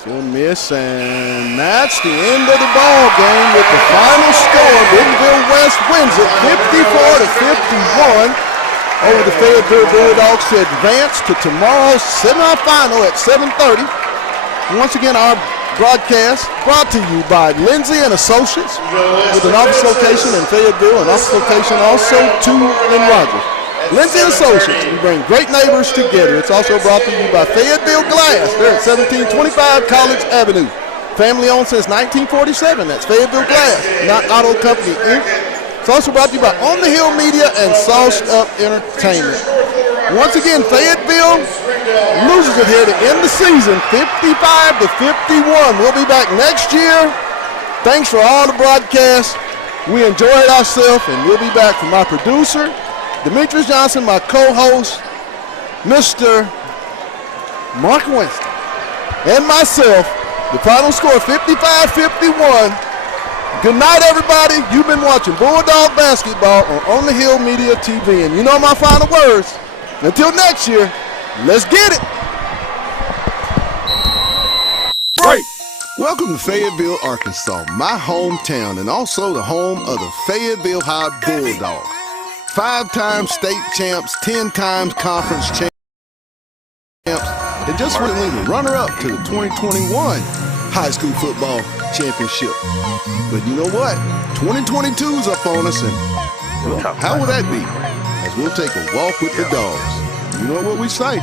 He'll miss, and that's the end of the ball game with the final score. Bentonville West wins it 54-51 over the Fayetteville Bulldogs to advance to tomorrow's semifinal at 7:30. Once again, our broadcast brought to you by Lindsay and Associates with an office location in Fayetteville and office location also in Rogers. Lindsay and Associates, we bring great neighbors together. It's also brought to you by Fayetteville Glass. They're at 1725 College Avenue. Family owned since 1947. That's Fayetteville Glass, not Auto Company Inc. It's also brought to you by On the Hill Media and Sauced Up Entertainment. Once again, Fayetteville loses it here to end the season, 55-51. We'll be back next year. Thanks for all the broadcasts. We enjoyed ourselves, and we'll be back from my producer, Demetrius Johnson, my co-host, Mr. Mark Winston, and myself. The final score, 55-51. Good night, everybody. You've been watching Bulldog Basketball on the Hill Media TV. And you know my final words. Until next year, let's get it. Break. Welcome to Fayetteville, Arkansas, my hometown, and also the home of the Fayetteville High Bulldogs. 5-time state champs, 10 times conference champs, and just recently the runner-up to the 2021 high school football championship. But you know what? 2022 is up on us, and well, how will that be? As we'll take a walk with the dogs. You know what we say?